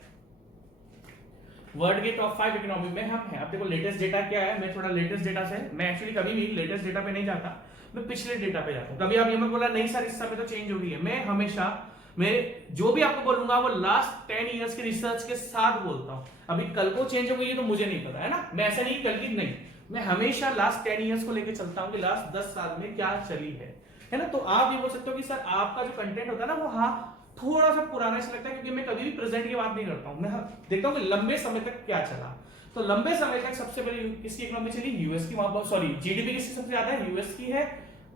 वर्ल्ड के टॉप 5 इकोनॉमी में हम हैं। अब देखो लेटेस्ट डेटा क्या है, मैं थोड़ा लेटेस्ट डेटा से, मैं एक्चुअली कभी भी लेटेस्ट डेटा पे नहीं जाता, मैं पिछले डेटा पे जाता हूं। कभी आप ये मत बोला नहीं सर इस समय तो चेंज हो गई है, मैं हमेशा, मैं जो भी आपको बोलूंगा वो लास्ट 10 इयर्स के रिसर्च के साथ बोलता हूं। अभी कल को चेंज हो गई है तो मुझे नहीं पता है ना, मैं ऐसा नहीं कल की नहीं, मैं हमेशा लास्ट 10 इयर्स को लेकर चलता हूं कि लास्ट 10 साल में क्या चली है ना। तो आप ये बोल सकते हो कि सर आपका जो कंटेंट होता है ना वो हाँ थोड़ा सा पुराना से लगता है, क्योंकि मैं कभी भी प्रेजेंट की बात नहीं करता हूं, मैं देखता हूं कि लंबे समय तक क्या चला। तो लंबे समय तक सबसे पहले किसकी इकोनॉमी चली? यूएस की। वहां पर सॉरी जीडीपी किसकी सबसे ज्यादा है? यूएस की है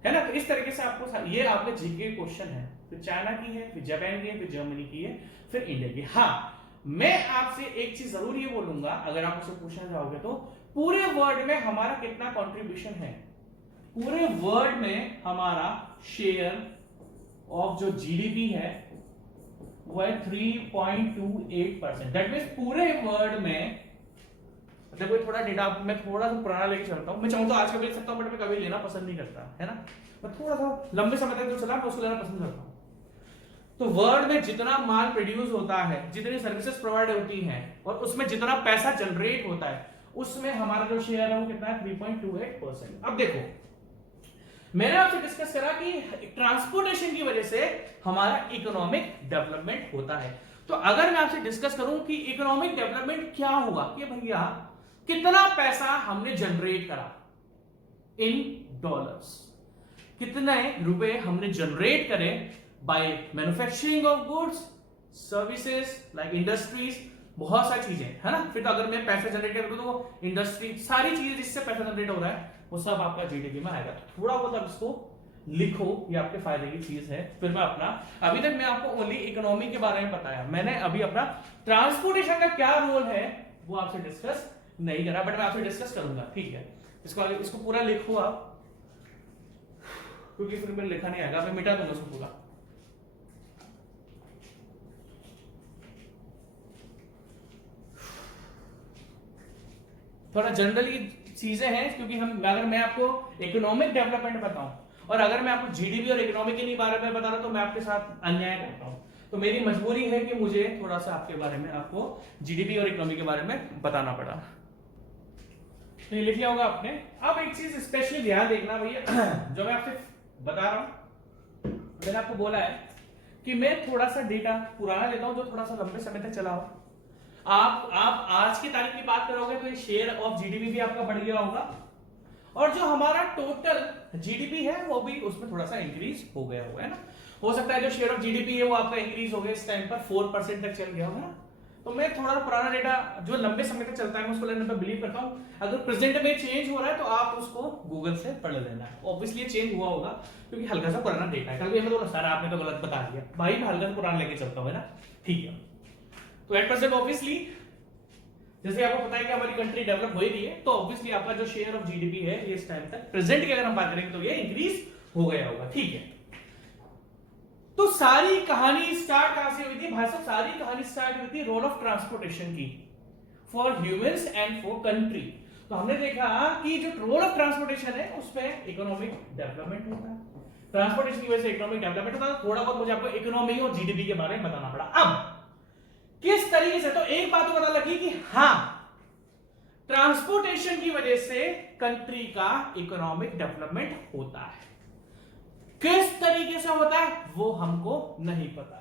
ना। तो इस तरीके से आपको ये आपके जीके क्वेश्चन है, फिर चाइना की है, फिर जापान की है, फिर जर्मनी की है, फिर इंडिया की। हाँ मैं आपसे एक चीज जरूर ये बोलूंगा, अगर आप मुझसे पूछना चाहोगे तो पूरे वर्ल्ड में हमारा कितना कंट्रीब्यूशन है? पूरे वर्ल्ड में हमारा शेयर ऑफ जो जीडीपी है वो है 3.28%। दैट मींस पूरे वर्ल्ड में, देखो थोड़ा डेटा मैं थोड़ा सा पुराना लेके चलता हूं, मैं चाहूं तो आज का भी ले सकता हूं, बट मैं कभी लेना पसंद नहीं करता है ना, मैं थोड़ा सा लंबे समय तक जो चला मैं उसको लेना पसंद करता हूं। तो वर्ल्ड में जितना माल प्रोड्यूस होता है, जितनी सर्विसेज प्रोवाइड होती हैं, और उसमें जितना पैसा जनरेट होता है, उसमें हमारा जो शेयर है वो कितना है? 3.28%। अब देखो मैंने आपसे डिस्कस करा कि ट्रांसपोर्टेशन की वजह से हमारा इकोनॉमिक डेवलपमेंट होता है। तो अगर मैं आपसे डिस्कस करूं कि इकोनॉमिक डेवलपमेंट क्या हुआ, कि भैया कितना पैसा हमने जनरेट करा इन डॉलर्स, कितने रुपए हमने जनरेट करे by manufacturing of goods, services like industries, बहुत सारी चीजें है ना। फिर तो अगर मैं पैसा जनरेट करूं तो इंडस्ट्री, सारी चीजें जिससे पैसा जनरेट हो रहा है वो सब आपका जीडीपी में आएगा। थोड़ा बहुत आप इसको लिखो, ये आपके फायदे की चीज है। फिर मैं अपना, अभी तक मैं आपको ओनली इकोनॉमी के बारे में बताया, मैंने अभी अपना ट्रांसपोर्टेशन का क्या रोल है वो आपसे डिस्कस नहीं करा, बट मैं आपसे डिस्कस करूंगा, ठीक है। इसको पूरा लिखो आप, क्योंकि फिर मैं लिखा नहीं आएगा, मैं मिटा दूंगा इसको पूरा। थोड़ा जनरली चीजें हैं, क्योंकि हम, अगर मैं आपको इकोनॉमिक डेवलपमेंट बताऊं और अगर मैं आपको जीडीपी और इकोनॉमी के बारे में बता रहा हूं तो मैं आपके साथ अन्याय करता हूं। तो मेरी मजबूरी है कि मुझे थोड़ा सा आपके बारे में, आपको जीडीपी और इकोनॉमी के बारे में बताना पड़ा। तो ये लिख लिया होगा आपने। अब एक चीज स्पेशली ध्यान देखना भैया, जो मैं आपसे बता रहा हूं, मैंने आपको बोला है कि मैं थोड़ा सा डेटा पुराना लेता हूं जो थोड़ा सा लंबे समय तक चला हो। आप आज की तारीख की बात करोगे तो ये शेयर ऑफ जीडीपी भी आपका बढ़ गया होगा, और जो हमारा टोटल जीडीपी है वो भी उसमें थोड़ा सा इंक्रीज हो गया होगा, है ना। हो सकता है जो शेयर ऑफ जीडीपी है वो आपका इंक्रीज हो गया, इस टाइम पर 4% तक चल गया होगा ना। तो मैं थोड़ा पुराना डेटा जो लंबे समय तक चलता है मैं उसको लेने पर बिलीव करता हूं। अगर प्रेजेंट में चेंज हो रहा है तो आप उसको गूगल से पढ़ लेना। ऑब्वियसली चेंज हुआ होगा क्योंकि हल्का सा पुराना डेटा है। कल भी हमें तो सर आपने तो गलत बता दिया, भाई मैं हल्का सा पुराना लेके चलता हूं, है ना, ठीक है। तो एट प्रेजेंट ऑब्वियसली जैसे आपको पता है कि हमारी कंट्री डेवलप हो ही रही है, तो ऑब्वियसली आपका जो शेयर ऑफ जीडीपी है इस टाइम तक प्रेजेंट की अगर हम बात करेंगे तो ये इंक्रीज हो गया होगा, ठीक है। तो सारी कहानी स्टार्ट कहां से हुई थी भाई साहब? सारी कहानी स्टार्ट हुई थी रोल ऑफ ट्रांसपोर्टेशन की for humans and for country. तो हमने देखा कि जो रोल ऑफ ट्रांसपोर्टेशन है उसमें इकोनॉमिक डेवलपमेंट होता है, ट्रांसपोर्टेशन की वजह से इकोनॉमिक डेवलपमेंट होता है। थोड़ा बहुत मुझे आपको इकोनॉमी और जीडीपी के बारे में बताना पड़ा। अब किस तरीके से, तो एक बात तो पता लगी कि हां ट्रांसपोर्टेशन की वजह से कंट्री का इकोनॉमिक डेवलपमेंट होता है। किस तरीके से होता है वो हमको नहीं पता।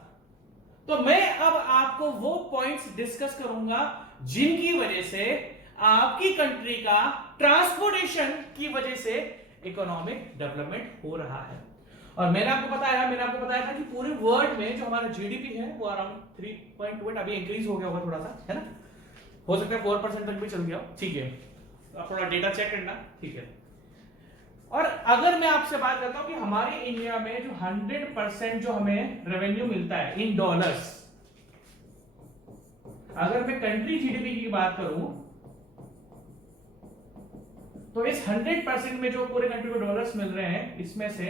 तो मैं अब आपको वो पॉइंट्स डिस्कस करूंगा जिनकी वजह से आपकी कंट्री का ट्रांसपोर्टेशन की वजह से इकोनॉमिक डेवलपमेंट हो रहा है। और मैंने आपको बताया था कि पूरे वर्ल्ड में जो हमारा जीडीपी है वो अराउंड 3.8, अभी इंक्रीज हो गया होगा थोड़ा सा, है ना, हो सकता है 4% तक भी चल गया, ठीक है। आप थोड़ा डेटा चेक करना, ठीक है। और अगर मैं आपसे बात करता हूं कि हमारे इंडिया में जो 100% जो हमें रेवेन्यू मिलता है इन डॉलर्स, अगर मैं कंट्री जीडीपी की बात करूं तो इस 100% में जो पूरे कंट्री को डॉलर्स मिल रहे हैं इसमें से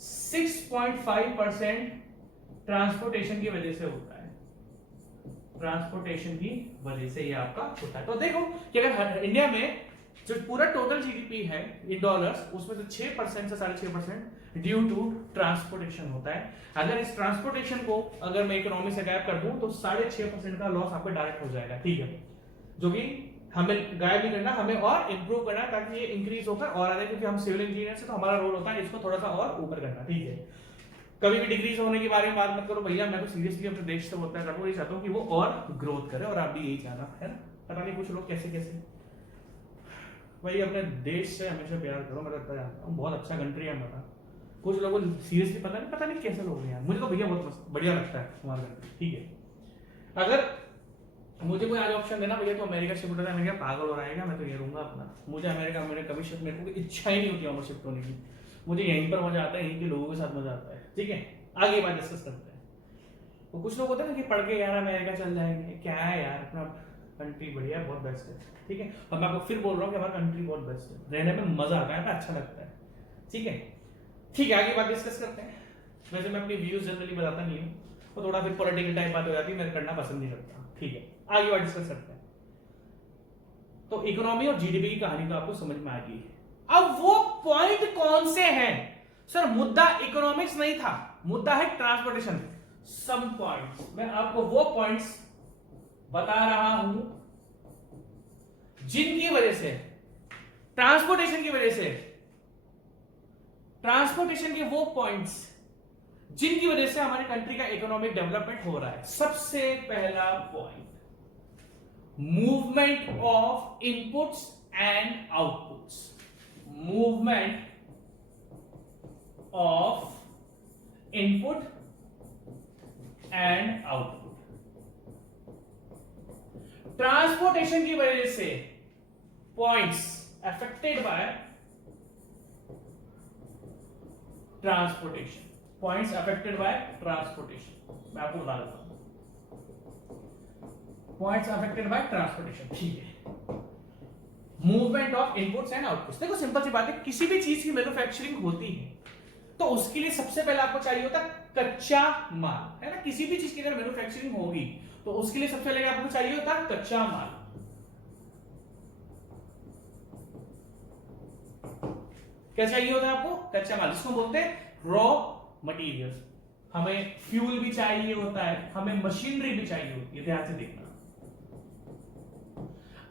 6.5% ट्रांसपोर्टेशन की वजह से होता है, ट्रांसपोर्टेशन की वजह से ये आपका होता है। तो देखो कि अगर इंडिया में जो पूरा टोटल जीडीपी है इन डॉलर्स उसमें से 6% से 6.5% ड्यू टू ट्रांसपोर्टेशन होता है। अगर इस ट्रांसपोर्टेशन को अगर मैं इकोनॉमी से गायब कर दूं तो 6.5% का लॉस आपको डायरेक्ट हो जाएगा, ठीक है, जो कि हमें गायब नहीं करना, हमें और इंप्रूव करना ताकि ये इंक्रीज होकर और आ जाए, क्योंकि हम सिविल इंजीनियर से तो हमारा रोल होता है इसको थोड़ा सा और ऊपर करना, ठीक है। कभी भी डिक्रीज होने के बारे में बात मत करो भैया, मैं तो सीरियसली अपने देश से बोलता करूँ, ये चाहता हूँ कि वो और ग्रोथ करे और आप भी यही चाहना, है ना। पता नहीं कुछ लोग कैसे कैसे भाई अपने देश से हमेशा प्यार करो, मैं तो जानता हूँ बहुत अच्छा कंट्री है हमारा। कुछ लोगों को सीरियसली पता नहीं कैसे लोग हैं यार, मुझे तो भैया बहुत बढ़िया लगता है हमारा कंट्री, ठीक है। अगर मुझे कोई आज ऑप्शन देना भैया तो अमेरिका शिफ्ट होता है, मैं क्या पागल हो रहा है, मैं तो ये रहूंगा अपना, मुझे अमेरिका में कभी शिफ्ट, मेरे को इच्छा ही नहीं होती वहां शिफ्ट होने की, मुझे यहीं पर मजा आता है, यहीं के लोगों के साथ मजा आता है, ठीक है। आगे बात डिस्कस करते हैं। तो कुछ लोग होते हैं ना कि पढ़ के यार अमेरिका चल जाएंगे, क्या है यार अपना कंट्री बढ़िया है, बहुत बेस्ट है, ठीक है। और मैं आपको फिर बोल रहा हूँ कि हमारा कंट्री बहुत बेस्ट है, रहने में मजा आता है, अच्छा लगता है, ठीक है। ठीक है, आगे बात डिस्कस करते हैं। वैसे मैं अपनी व्यूज जनरली बताता नहीं हूँ, वो थोड़ा फिर पॉलिटिकल टाइप बात हो जाती है, मैं करना पसंद नहीं करता, ठीक है। आगे बात डिस्कस करते हैं। तो इकोनॉमी और जीडीपी की कहानी तो आपको समझ में आ गई। अब वो पॉइंट कौन से हैं? सर मुद्दा इकोनॉमिक्स नहीं था, मुद्दा है ट्रांसपोर्टेशन। सम पॉइंट्स मैं आपको वो पॉइंट्स बता रहा हूं जिनकी वजह से ट्रांसपोर्टेशन के वो पॉइंट्स जिनकी वजह से हमारी कंट्री का इकोनॉमिक डेवलपमेंट हो रहा है। सबसे पहला point, movement of inputs and outputs, movement of input and output. Transportation की वजह से points affected by transportation, points affected by transportation, मैं आपको बता देता हूं, पॉइंट्स अफेक्टेड बाय ट्रांसपोर्टेशन, ठीक है। Movement of inputs and outputs, देखो सिंपल सी बात है, किसी भी चीज की मैन्युफैक्चरिंग होती है तो उसके लिए सबसे पहले आपको चाहिए होता है कच्चा माल, है ना। किसी भी चीज की अगर मैन्युफैक्चरिंग होगी तो उसके लिए सबसे पहले आपको चाहिए होता है कच्चा माल। क्या चाहिए होता है आपको? कच्चा माल, जिसको बोलते हैं रॉ मटेरियल्स। हमें फ्यूल भी चाहिए होता है, हमें मशीनरी भी चाहिए होती है, ध्यान से देखना।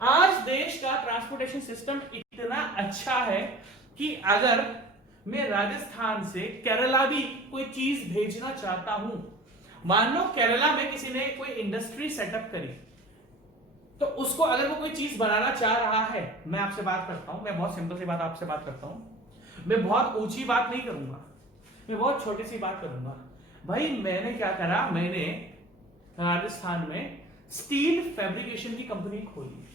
आज देश का ट्रांसपोर्टेशन सिस्टम इतना अच्छा है कि अगर मैं राजस्थान से केरला भी कोई चीज भेजना चाहता हूं, मान लो केरला में किसी ने कोई इंडस्ट्री सेटअप करी, तो उसको अगर वो कोई चीज बनाना चाह रहा है, मैं आपसे बात करता हूं, मैं बहुत सिंपल सी बात आपसे बात करता हूं, मैं बहुत ऊंची बात नहीं करूंगा, मैं बहुत छोटी सी बात करूंगा। भाई मैंने क्या करा, मैंने राजस्थान में स्टील फैब्रिकेशन की कंपनी खोली।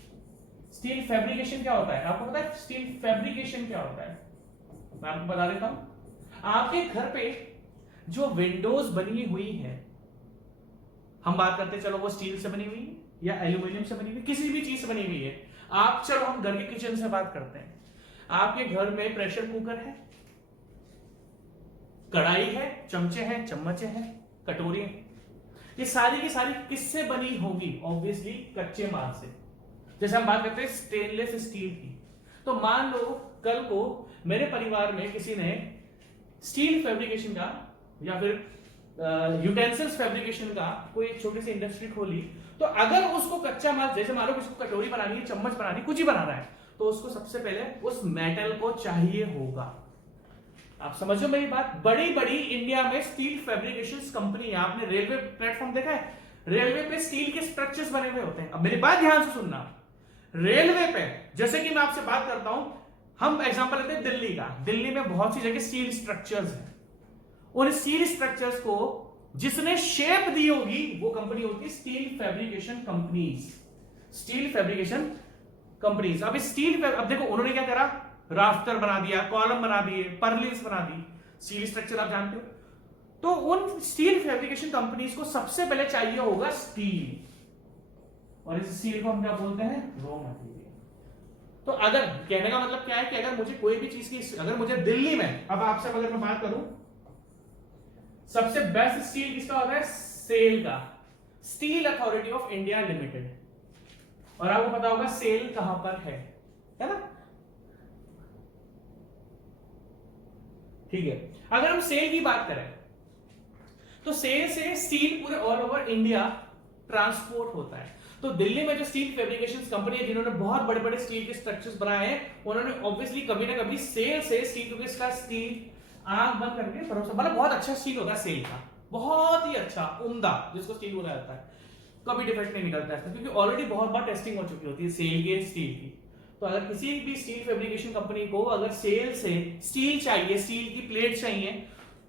स्टील फैब्रिकेशन क्या होता है, आपको पता है स्टील फैब्रिकेशन क्या होता है? मैं आपको बता देता हूं। आपके घर पे जो विंडोज बनी हुई है, हम बात करते हैं, चलो वो स्टील से बनी हुई है या एल्यूमिनियम से बनी हुई, किसी भी चीज से बनी हुई है। आप चलो हम घर के किचन से बात करते हैं। आपके घर में प्रेशर कुकर है, कढ़ाई है, चमचे हैं, चम्मचे हैं, कटोरी है, ये सारी की सारी किससे बनी होगी? ऑब्वियसली कच्चे माल से। जैसे हम बात करते हैं स्टेनलेस स्टील की, तो मान लो कल को मेरे परिवार में किसी ने स्टील फैब्रिकेशन का या फिर यूटेंसिल्स फैब्रिकेशन का कोई एक छोटी सी इंडस्ट्री खोली, तो अगर उसको कच्चा माल, जैसे मान लो किसी को कटोरी बनानी है, चम्मच बनानी है, कुछ ही बना रहा है, तो उसको सबसे पहले उस मेटल को चाहिए होगा। आप समझो मेरी बात। बड़ी बड़ी इंडिया में स्टील फैब्रिकेशन कंपनी है। आपने रेलवे प्लेटफॉर्म देखा है? रेलवे पे स्टील के स्ट्रक्चर्स बने हुए होते हैं। अब मेरी बात ध्यान से सुनना। रेलवे पे, जैसे कि मैं आपसे बात करता हूं, हम एग्जांपल लेते हैं दिल्ली का। दिल्ली में बहुत सी जगह स्टील स्ट्रक्चर्स हैं। उन स्टील स्ट्रक्चर्स को जिसने शेप दी होगी वो कंपनी होती है steel fabrication companies. Steel fabrication companies. अब स्टील, अब देखो उन्होंने क्या करा, राफ्टर बना दिया, कॉलम बना दिए, पर्लिन्स बना दी, स्टील स्ट्रक्चर आप जानते हो। तो उन स्टील फैब्रिकेशन कंपनीज को सबसे पहले चाहिए होगा स्टील, और इस स्टील को हम क्या बोलते हैं? Raw material. तो अगर कहने का मतलब क्या है कि अगर मुझे कोई भी चीज की, अगर मुझे दिल्ली में, अब आपसे अगर मैं बात करूं, सबसे बेस्ट स्टील किसका होता है? सेल का, steel authority of India limited. और आपको पता होगा सेल कहां पर है ना? ठीक है। अगर हम सेल की बात करें तो सेल से स्टील पूरे ऑल ओवर इंडिया ट्रांसपोर्ट होता है। तो दिल्ली में जो स्टील फैब्रिकेशन कंपनी है, जिन्होंने बहुत बड़े बड़े स्टील के स्ट्रक्चर्स बनाए हैं, उन्होंने ऑब्वियसली कभी ना कभी सेल से स्टील, क्योंकि इसका स्टील आंख बंद करके भरोसा, मतलब बहुत अच्छा स्टील होता है सेल का, बहुत ही अच्छा, उम्दा, जिसको स्टील बोला जाता है, कभी डिफेक्ट नहीं निकलता है, क्योंकि ऑलरेडी बहुत बार टेस्टिंग हो चुकी होती है सेल के स्टील की। तो अगर किसी भी स्टील फैब्रिकेशन कंपनी को अगर सेल से स्टील चाहिए, स्टील की प्लेट चाहिए,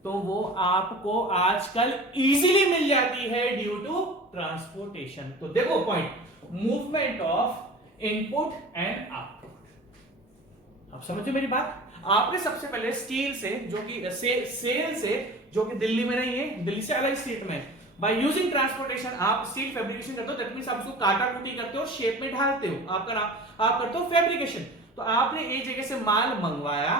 तो वो आपको आजकल इजीली मिल जाती है ड्यू टू ट्रांसपोर्टेशन। तो देखो point, movement of input and output. आप समझो मेरी बात। आपने सबसे पहले स्टील से, जो कि सेल से, जो कि दिल्ली में नहीं है, दिल्ली से अलग स्टेट में, बाय यूजिंग ट्रांसपोर्टेशन आप स्टील फैब्रिकेशन करते हो। दैट मींस आप उसको काटा कुटी करते हो, शेप में ढालते हो, आपका आप करते हो फैब्रिकेशन। तो आपने एक जगह से माल मंगवाया,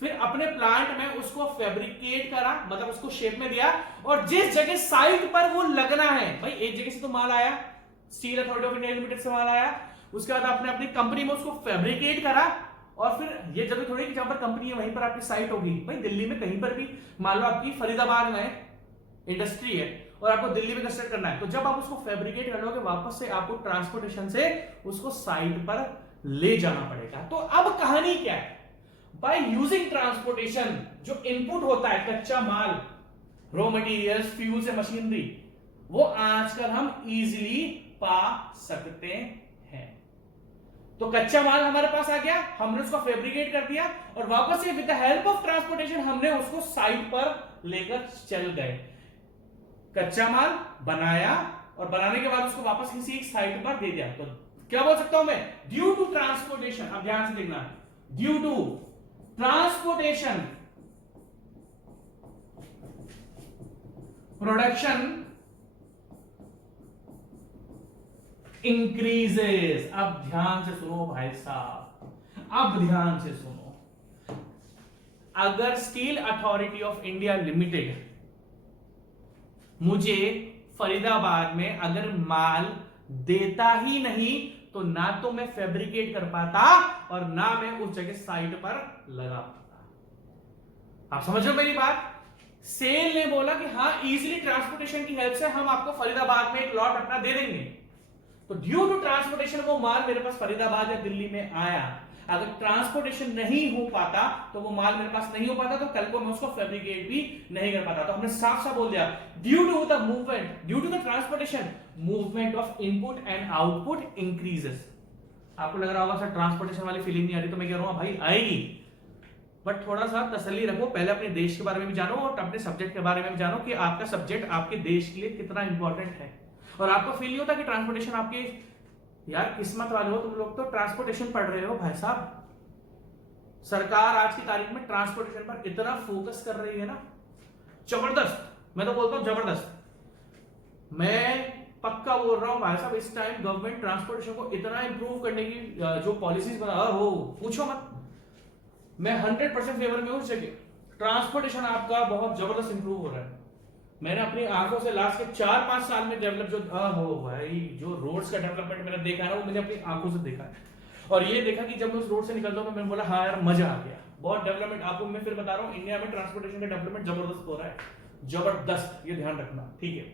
फिर अपने प्लांट में उसको फैब्रिकेट करा, मतलब उसको शेप में दिया, और जिस जगह साइट पर वो लगना है, भाई एक जगह से तो माल आया, steel authority of India limited से माल आया, उसके बाद आपने अपनी कंपनी में उसको फैब्रिकेट करा, और फिर ये जरूरी थोड़ी कि जहां पर कंपनी है वहीं पर आपकी साइट होगी। भाई दिल्ली में कहीं पर भी, मान लो आपकी फरीदाबाद में इंडस्ट्री है और आपको दिल्ली में कंस्ट्रक्ट करना है, तो जब आप उसको फैब्रिकेट कर लोगे, वापस से आपको ट्रांसपोर्टेशन से उसको साइट पर ले जाना पड़ेगा। तो अब कहानी क्या है? बाय यूजिंग ट्रांसपोर्टेशन, जो इनपुट होता है कच्चा माल, रॉ मटेरियल्स, फ्यूल से मशीनरी, वो आजकल हम इजीली पा सकते हैं। तो कच्चा माल हमारे पास आ गया, हमने उसको फैब्रिकेट कर दिया, और वापस से with the help of transportation हमने उसको साइट पर लेकर चल गए। कच्चा माल बनाया और बनाने के बाद उसको वापस किसी एक साइट पर दे दिया। तो क्या बोल सकता हूं मैं? ड्यू टू ट्रांसपोर्टेशन, अब ध्यान से देखना, due to transportation production increases. अब ध्यान से सुनो भाई साहब, अब ध्यान से सुनो। अगर steel authority of India limited मुझे फरीदाबाद में अगर माल देता ही नहीं, तो ना तो मैं फैब्रिकेट कर पाता और ना मैं उस जगह साइट पर लगा पाता। आप समझ रहे हो मेरी बात? सेल ने बोला कि हाँ इजीली ट्रांसपोर्टेशन की हेल्प से हम आपको फरीदाबाद में एक लॉट अपना दे देंगे। तो ड्यू टू ट्रांसपोर्टेशन वो माल मेरे पास फरीदाबाद या दिल्ली में आया। अगर ट्रांसपोर्टेशन नहीं हो पाता तो वो माल मेरे पास नहीं हो पाता, तो कल को मैं उसको फैब्रिकेट भी नहीं कर पाता। तो हमने साफ साफ बोल दिया, due to the movement, due to the transportation, movement of input and output increases. आपको लग रहा होगा सर ट्रांसपोर्टेशन वाली फीलिंग नहीं आ रही, तो मैं कह रहा हूं भाई आएगी, बट थोड़ा सा तसल्ली रखो, पहले अपने देश के बारे में भी जानो और अपने सब्जेक्ट के बारे में भी जानो कि आपका सब्जेक्ट आपके देश के लिए कितना इंपॉर्टेंट है। और आपको फील नहीं होता कि ट्रांसपोर्टेशन आपकी, यार किस्मत वाले हो तुम लोग, तो ट्रांसपोर्टेशन पढ़ रहे हो भाई साहब। सरकार आज की तारीख में ट्रांसपोर्टेशन पर इतना फोकस कर रही है ना, जबरदस्त, मैं तो बोलता हूं जबरदस्त। मैं पक्का बोल रहा हूं भाई साहब, इस टाइम गवर्नमेंट ट्रांसपोर्टेशन को इतना इंप्रूव करने की जो पॉलिसीज बना हो, पूछो मत। मैं 100% फेवर में हूं उस जगह। ट्रांसपोर्टेशन आपका बहुत जबरदस्त इंप्रूव हो रहा है। मैंने अपनी आंखों से लास्ट के 4-5 साल में डेवलप जो हो भाई, जो रोड्स का डेवलपमेंट मैंने देखा है ना, वो मैंने अपनी आंखों से देखा है। और ये देखा कि जब मैं उस रोड से निकलता हूं, मैंने बोला हाँ यार मजा आ गया, बहुत डेवलपमेंट। आपको मैं फिर बता रहा हूं, इंडिया में ट्रांसपोर्टेशन का डेवलपमेंट जबरदस्त हो रहा है, जबरदस्त, ये ध्यान रखना, ठीक है।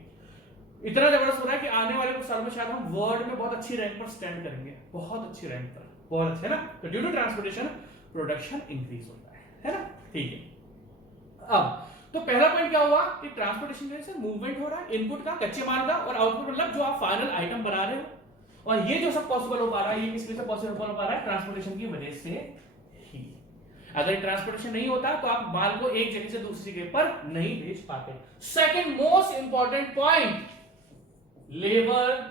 इतना जबरदस्त हो रहा है कि आने वाले कुछ साल में शायद हम वर्ल्ड में बहुत अच्छी रैंक पर स्टैंड करेंगे, बहुत अच्छी रैंक पर, बहुत अच्छे ना। तो due to transportation production increase होता है ना, ठीक है। अब तो पहला पॉइंट क्या हुआ कि ट्रांसपोर्टेशन से मूवमेंट हो रहा है, इनपुट का, कच्चे माल का, और आउटपुट मतलब जो आप फाइनल आइटम बना रहे हो। और ये जो सब पॉसिबल हो पा रहा है, ये किस वजह से पॉसिबल हो पा रहा है? ट्रांसपोर्टेशन की वजह से ही। अगर ट्रांसपोर्टेशन नहीं होता तो आप माल को एक जगह से दूसरी जगह पर नहीं भेज पाते। Second most important point, labour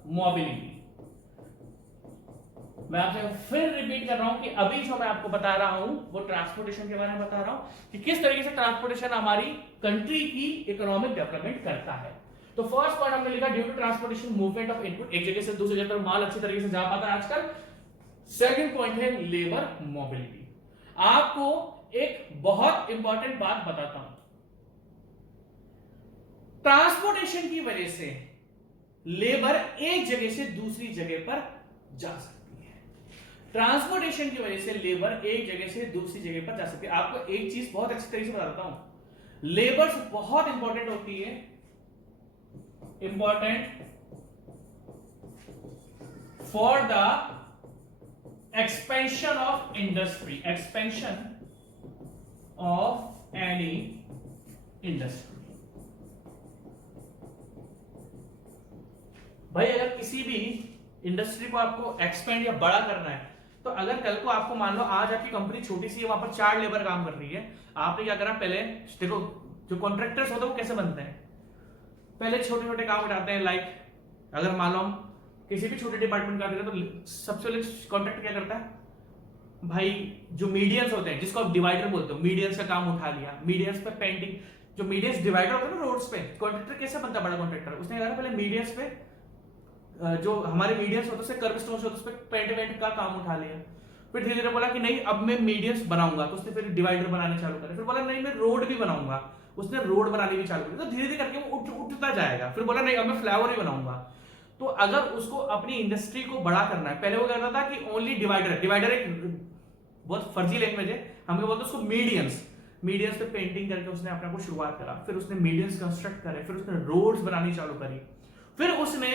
mobility. मैं आपसे फिर रिपीट कर रहा हूं कि अभी जो मैं आपको बता रहा हूं वो ट्रांसपोर्टेशन के बारे में बता रहा हूं कि किस तरीके से ट्रांसपोर्टेशन हमारी कंट्री की इकोनॉमिक डेवलपमेंट करता है। तो फर्स्ट पॉइंट हमने लिखा, due to transportation movement of input, एक जगह से दूसरी जगह पर माल अच्छी तरीके से जा पाता है आजकल। सेकंड पॉइंट है लेबर मोबिलिटी। आपको एक बहुत इंपॉर्टेंट बात बताता हूं, ट्रांसपोर्टेशन की वजह से लेबर एक जगह से दूसरी जगह पर जा सकती है। ट्रांसपोर्टेशन की वजह से लेबर एक जगह से दूसरी जगह पर जा सकती है। आपको एक चीज बहुत अच्छी तरीके से बताता हूं, लेबर्स बहुत इंपॉर्टेंट होती है, important for the expansion of industry, expansion of any industry. भाई अगर किसी भी इंडस्ट्री को आपको एक्सपेंड या बड़ा करना है, तो अगर कल को आपको मान लो आज आपकी कंपनी छोटी सी है, वहां पर 4 लेबर काम कर रही है, आपने क्या करना, पहले देखो जो कॉन्ट्रैक्टर्स होते हैं वो कैसे बनते हैं, पहले छोटे छोटे काम उठाते हैं। लाइक अगर मान लो हम किसी भी छोटे डिपार्टमेंट का देते हैं, तो सबसे पहले कॉन्ट्रैक्टर क्या करता है, भाई जो मीडियंस होते हैं, जिसको आप डिवाइडर बोलते हो, मीडियंस का काम उठा लिया। मीडियंस पे पेंटिंग, जो मीडियंस डिवाइडर होता है ना रोड्स पे, कॉन्ट्रैक्टर कैसे बनता है बड़ा कॉन्ट्रैक्टर, उसने क्या पहले मीडियंस पे जो हमारे मीडियंस होते हैं, कर्व स्टोन्स होते हैं, उस पे पेंट वेंट का काम उठा लिया। फिर धीरे धीरे बोला कि नहीं अब मैं मीडियंस बनाऊंगा, तो उसने फिर डिवाइडर बनाने चालू करे। फिर बोला नहीं मैं रोड भी बनाऊंगा, उसने रोड बनानी भी चालू की। तो धीरे धीरे करके वो उठता जाएगा। फिर बोला नहीं अब मैं फ्लाईओवर ही बनाऊंगा। तो अगर उसको अपनी इंडस्ट्री को बड़ा करना है, पहले वो कहता था कि ओनली डिवाइडर एक बहुत फर्जी लैंग्वेज है, हम क्या बोलते हैं उसको, मीडियंस पे पेंटिंग करके उसने अपने को शुरुआत करा। फिर उसने मीडियंस कंस्ट्रक्ट करे, फिर उसने रोड्स बनानी चालू करी, फिर उसने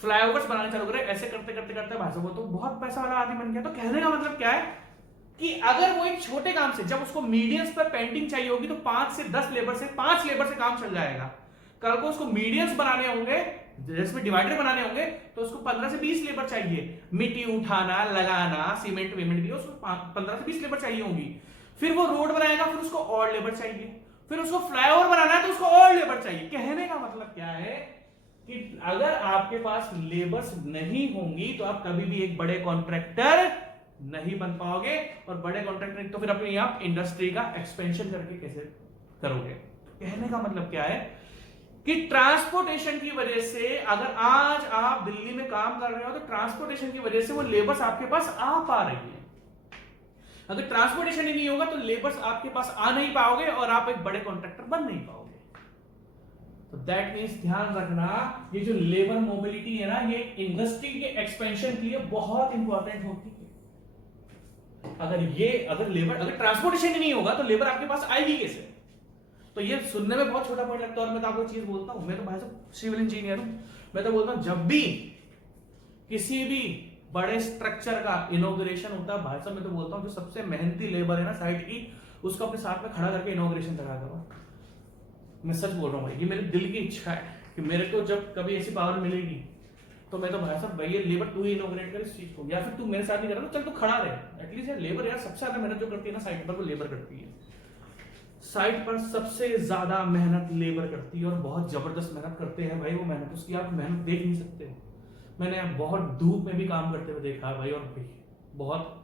फ्लाईओवर्स बनाने चालू करे। ऐसे करते करते करते भाई साहब वो तो बहुत पैसा वाला आदमी बन गया। तो कहने का मतलब क्या है कि अगर वो एक छोटे काम से, जब उसको मीडियंस पर पेंटिंग चाहिए होगी, तो 5 से 10 लेबर से 5 लेबर से काम चल जाएगा। कल को उसको मीडियंस बनाने होंगे, जिसमें डिवाइडर बनाने होंगे, तो उसको 15 से 20 लेबर चाहिए। मिट्टी उठाना, लगाना, सीमेंट वेमेंट भी, उसको 15 से 20 लेबर चाहिए होगी। फिर वो रोड बनाएगा, फिर उसको और लेबर चाहिए। फिर उसको फ्लाईओवर बनाना है तो उसको और लेबर चाहिए। कहने का मतलब क्या है कि अगर आपके पास लेबर्स नहीं होंगी तो आप कभी भी एक बड़े कॉन्ट्रैक्टर नहीं बन पाओगे। और बड़े कॉन्ट्रैक्टर तो फिर अपनी आप इंडस्ट्री का एक्सपेंशन करके कैसे करोगे। कहने का मतलब क्या है कि ट्रांसपोर्टेशन की वजह से, अगर आज आप दिल्ली में काम कर रहे हो तो ट्रांसपोर्टेशन की वजह से वो लेबर्स आपके पास आ पा रही है। अगर ट्रांसपोर्टेशन ही नहीं होगा तो लेबर्स आपके पास आ नहीं पाओगे और आप एक बड़े कॉन्ट्रैक्टर बन नहीं पाओगे। तो दैट मींस ध्यान रखना, ये जो लेबर मोबिलिटी है ना, ये इंडस्ट्री के एक्सपेंशन के लिए बहुत इंपॉर्टेंट होती है। अगर ट्रांसपोर्टेशन ही नहीं होगा तो लेबर आपके पास आएगी कैसे। तो ये सुनने में बहुत छोटा पॉइंट लगता है। और मैं तो आपको चीज बोलता हूं, मैं तो भाई साहब सिविल इंजीनियर हूं, मैं तो बोलता हूं जब भी किसी भी बड़े स्ट्रक्चर का इनॉग्रेशन होता है, भाई साहब मैं तो बोलता हूं जो सबसे मेहनती लेबर है ना साइट की, उसको अपने साथ में खड़ा करके इनॉग्रेशन करा करो। मैं सच बोल रहा हूं भाई, ये मेरे दिल की इच्छा है कि मेरे को जब कभी ऐसी पावर मिलेगी तो मैं तो भाई साहब भाई ये लेबर तू ही इनॉग्रेट कर इस चीज को, या फिर तू मेरे साथ नहीं कर रहा, चल तू खड़ा रहे। एटलीस्ट यार लेबर, यार सबसे ज्यादा मेहनत जो करती है ना साइट पर, वो लेबर करती है। साइट पर सबसे ज्यादा मेहनत लेबर करती है और बहुत जबरदस्त मेहनत करते हैं भाई। वो मेहनत, उसकी आप मेहनत देख नहीं सकते हो। मैंने बहुत धूप में भी काम करते हुए देखा है भाई, और भाई बहुत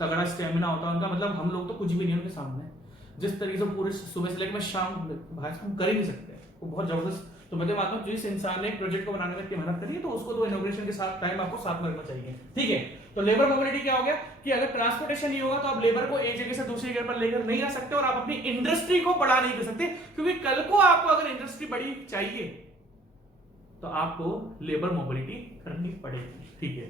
तगड़ा स्टेमिना होता है उनका। मतलब हम लोग तो कुछ भी नहीं उनके सामने। जिस तरीके से पूरे सुबह से लेकर शाम भाई हम कर ही नहीं सकते, वो बहुत जबरदस्त। तो मैं तो मानता हूँ जिस इंसान ने प्रोजेक्ट को बनाने में इतनी मेहनत करी है तो उसको तो इनोग्रेशन के साथ टाइम आपको साथ में रखना चाहिए, ठीक है। तो लेबर मोबिलिटी क्या हो गया कि अगर ट्रांसपोर्टेशन नहीं होगा तो आप लेबर को एक जगह से दूसरी जगह पर लेकर नहीं आ सकते और आप अपनी इंडस्ट्री को बड़ा नहीं कर सकते, क्योंकि कल को आपको अगर इंडस्ट्री बड़ी चाहिए तो आपको लेबर मोबिलिटी करनी पड़ेगी, ठीक है।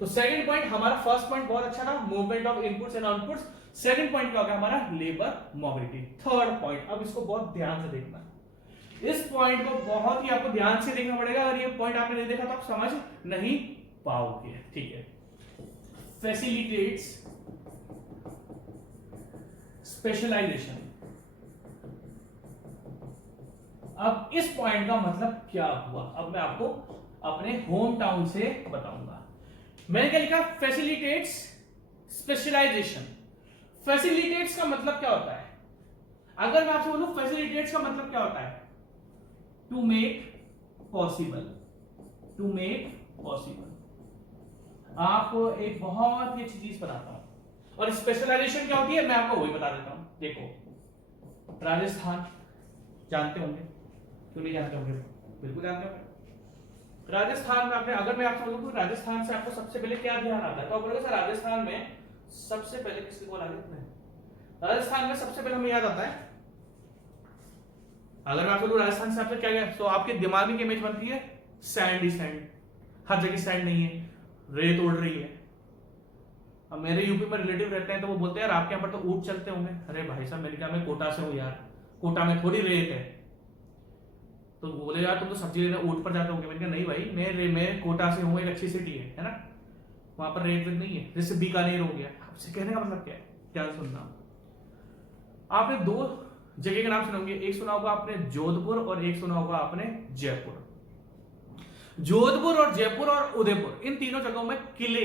तो सेकंड पॉइंट, हमारा फर्स्ट पॉइंट बहुत अच्छा था, movement of inputs and outputs. Second point क्या हो गया हमारा, लेबर मोबिलिटी। थर्ड पॉइंट, अब इसको बहुत ध्यान से देखना, इस पॉइंट को बहुत ही आपको ध्यान से देखना पड़ेगा। अगर ये पॉइंट आपने नहीं देखा तो आप समझ नहीं पाओगे, ठीक है। Facilitates specialization. अब इस पॉइंट का मतलब क्या हुआ, अब मैं आपको अपने होम टाउन से बताऊंगा। मैंने क्या लिखा, फैसिलिटेट्स स्पेशलाइजेशन। फैसिलिटेट्स का मतलब क्या होता है, अगर मैं आपसे बोलूं फैसिलिटेट्स का मतलब क्या होता है, to make possible, to make possible. आपको एक बहुत ही अच्छी चीज बताता हूं, और स्पेशलाइजेशन क्या होती है मैं आपको वही बता देता हूं। देखो, राजस्थान जानते होंगे, क्यों नहीं जानते होंगे, बिल्कुल जानते होंगे। राजस्थान में आपने, अगर मैं आपसे बोलूं राजस्थान से आपको सबसे पहले क्या ध्यान आता है, तो आप बोलोगे सर राजस्थान में सबसे पहले किसकी बोला है, राजस्थान में सबसे पहले हमें याद आता है, अगर मैं आपको बोलूं राजस्थान से आपसे क्या गया, तो आपके दिमाग में इमेज बनती है सैंड ही सैंड, हर जगह सैंड नहीं है, रेत उड़ रही है। अब मेरे यूपी में रिलेटिव रहते हैं तो वो बोलते हैं यार आपके यहाँ पर तो ऊंट चलते होंगे। अरे भाई साहब मेरे क्या, मैं कोटा से हूँ यार, कोटा में थोड़ी रेत है। तो बोले यार तुम तो सब्जी लेने ऊंट पर जाते होंगे। मैंने कहा नहीं भाई, मैं कोटा से हूँ, एक अच्छी सिटी है ना, वहां पर रेत नहीं है, जैसे बीकानेर हो गया। आपसे कहने का मतलब क्या है, क्या सुनना, आपने दो जगह के नाम सुने होंगे, एक सुना होगा आपने जोधपुर और एक सुना होगा आपने जयपुर। जोधपुर और जयपुर और उदयपुर, इन तीनों जगहों में किले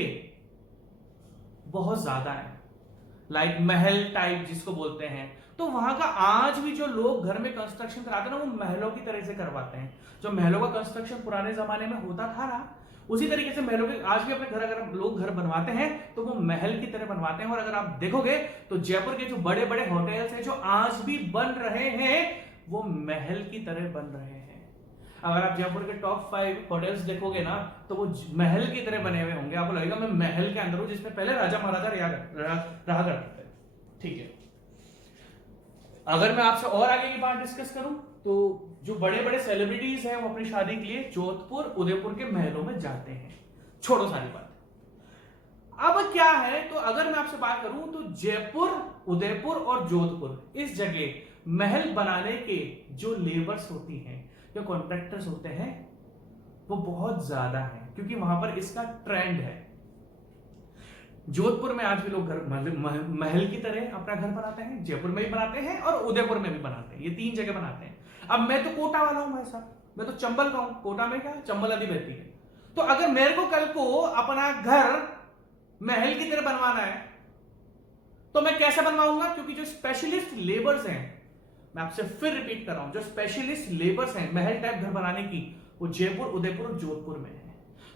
बहुत ज्यादा है, लाइक महल टाइप जिसको बोलते हैं। तो वहां का आज भी जो लोग घर में कंस्ट्रक्शन कराते हैं ना, वो महलों की तरह से करवाते हैं। जो महलों का कंस्ट्रक्शन पुराने जमाने में होता था ना, उसी तरीके से महलों के आज भी अपने घर अगर लोग घर बनवाते हैं तो वो महल की तरह बनवाते हैं। और अगर आप देखोगे तो जयपुर के जो बड़े बड़े होटल्स हैं जो आज भी बन रहे हैं, वो महल की तरह बन रहे हैं। अगर आप जयपुर के टॉप 5 होटल्स देखोगे ना, तो वो महल की तरह बने हुए होंगे। आपको लगेगा मैं महल के अंदर हूं जिसमें पहले राजा महाराजा रहा करते थे, ठीक है। अगर मैं आपसे और आगे की बात डिस्कस करूं तो जो बड़े बड़े सेलिब्रिटीज हैं वो अपनी शादी के लिए जोधपुर उदयपुर के महलों में जाते हैं। छोड़ो सारी बात, अब क्या है, तो अगर मैं आपसे बात करूं तो जयपुर, उदयपुर और जोधपुर, इस जगह महल बनाने के जो लेबर्स होती हैं, जो कॉन्ट्रैक्टर्स होते हैं, वो बहुत ज्यादा है, क्योंकि वहां पर इसका ट्रेंड है। जोधपुर में आज भी लोग घर महल की तरह अपना घर बनाते हैं, जयपुर में भी बनाते हैं और उदयपुर में भी बनाते हैं, ये 3 जगह बनाते हैं। अब मैं तो कोटा वाला हूं भाई साहब, मैं तो चंबल का हूं, कोटा में क्या चंबल नदी बहती है। तो अगर मेरे को कल को अपना घर महल की तरह बनवाना है तो मैं कैसे बनवाऊंगा, क्योंकि जो स्पेशलिस्ट लेबर्स हैं, मैं आपसे फिर रिपीट कर रहा हूं, जो स्पेशलिस्ट लेबर्स हैं महल टाइप घर बनाने की, वो जयपुर, उदयपुर और जोधपुर में है।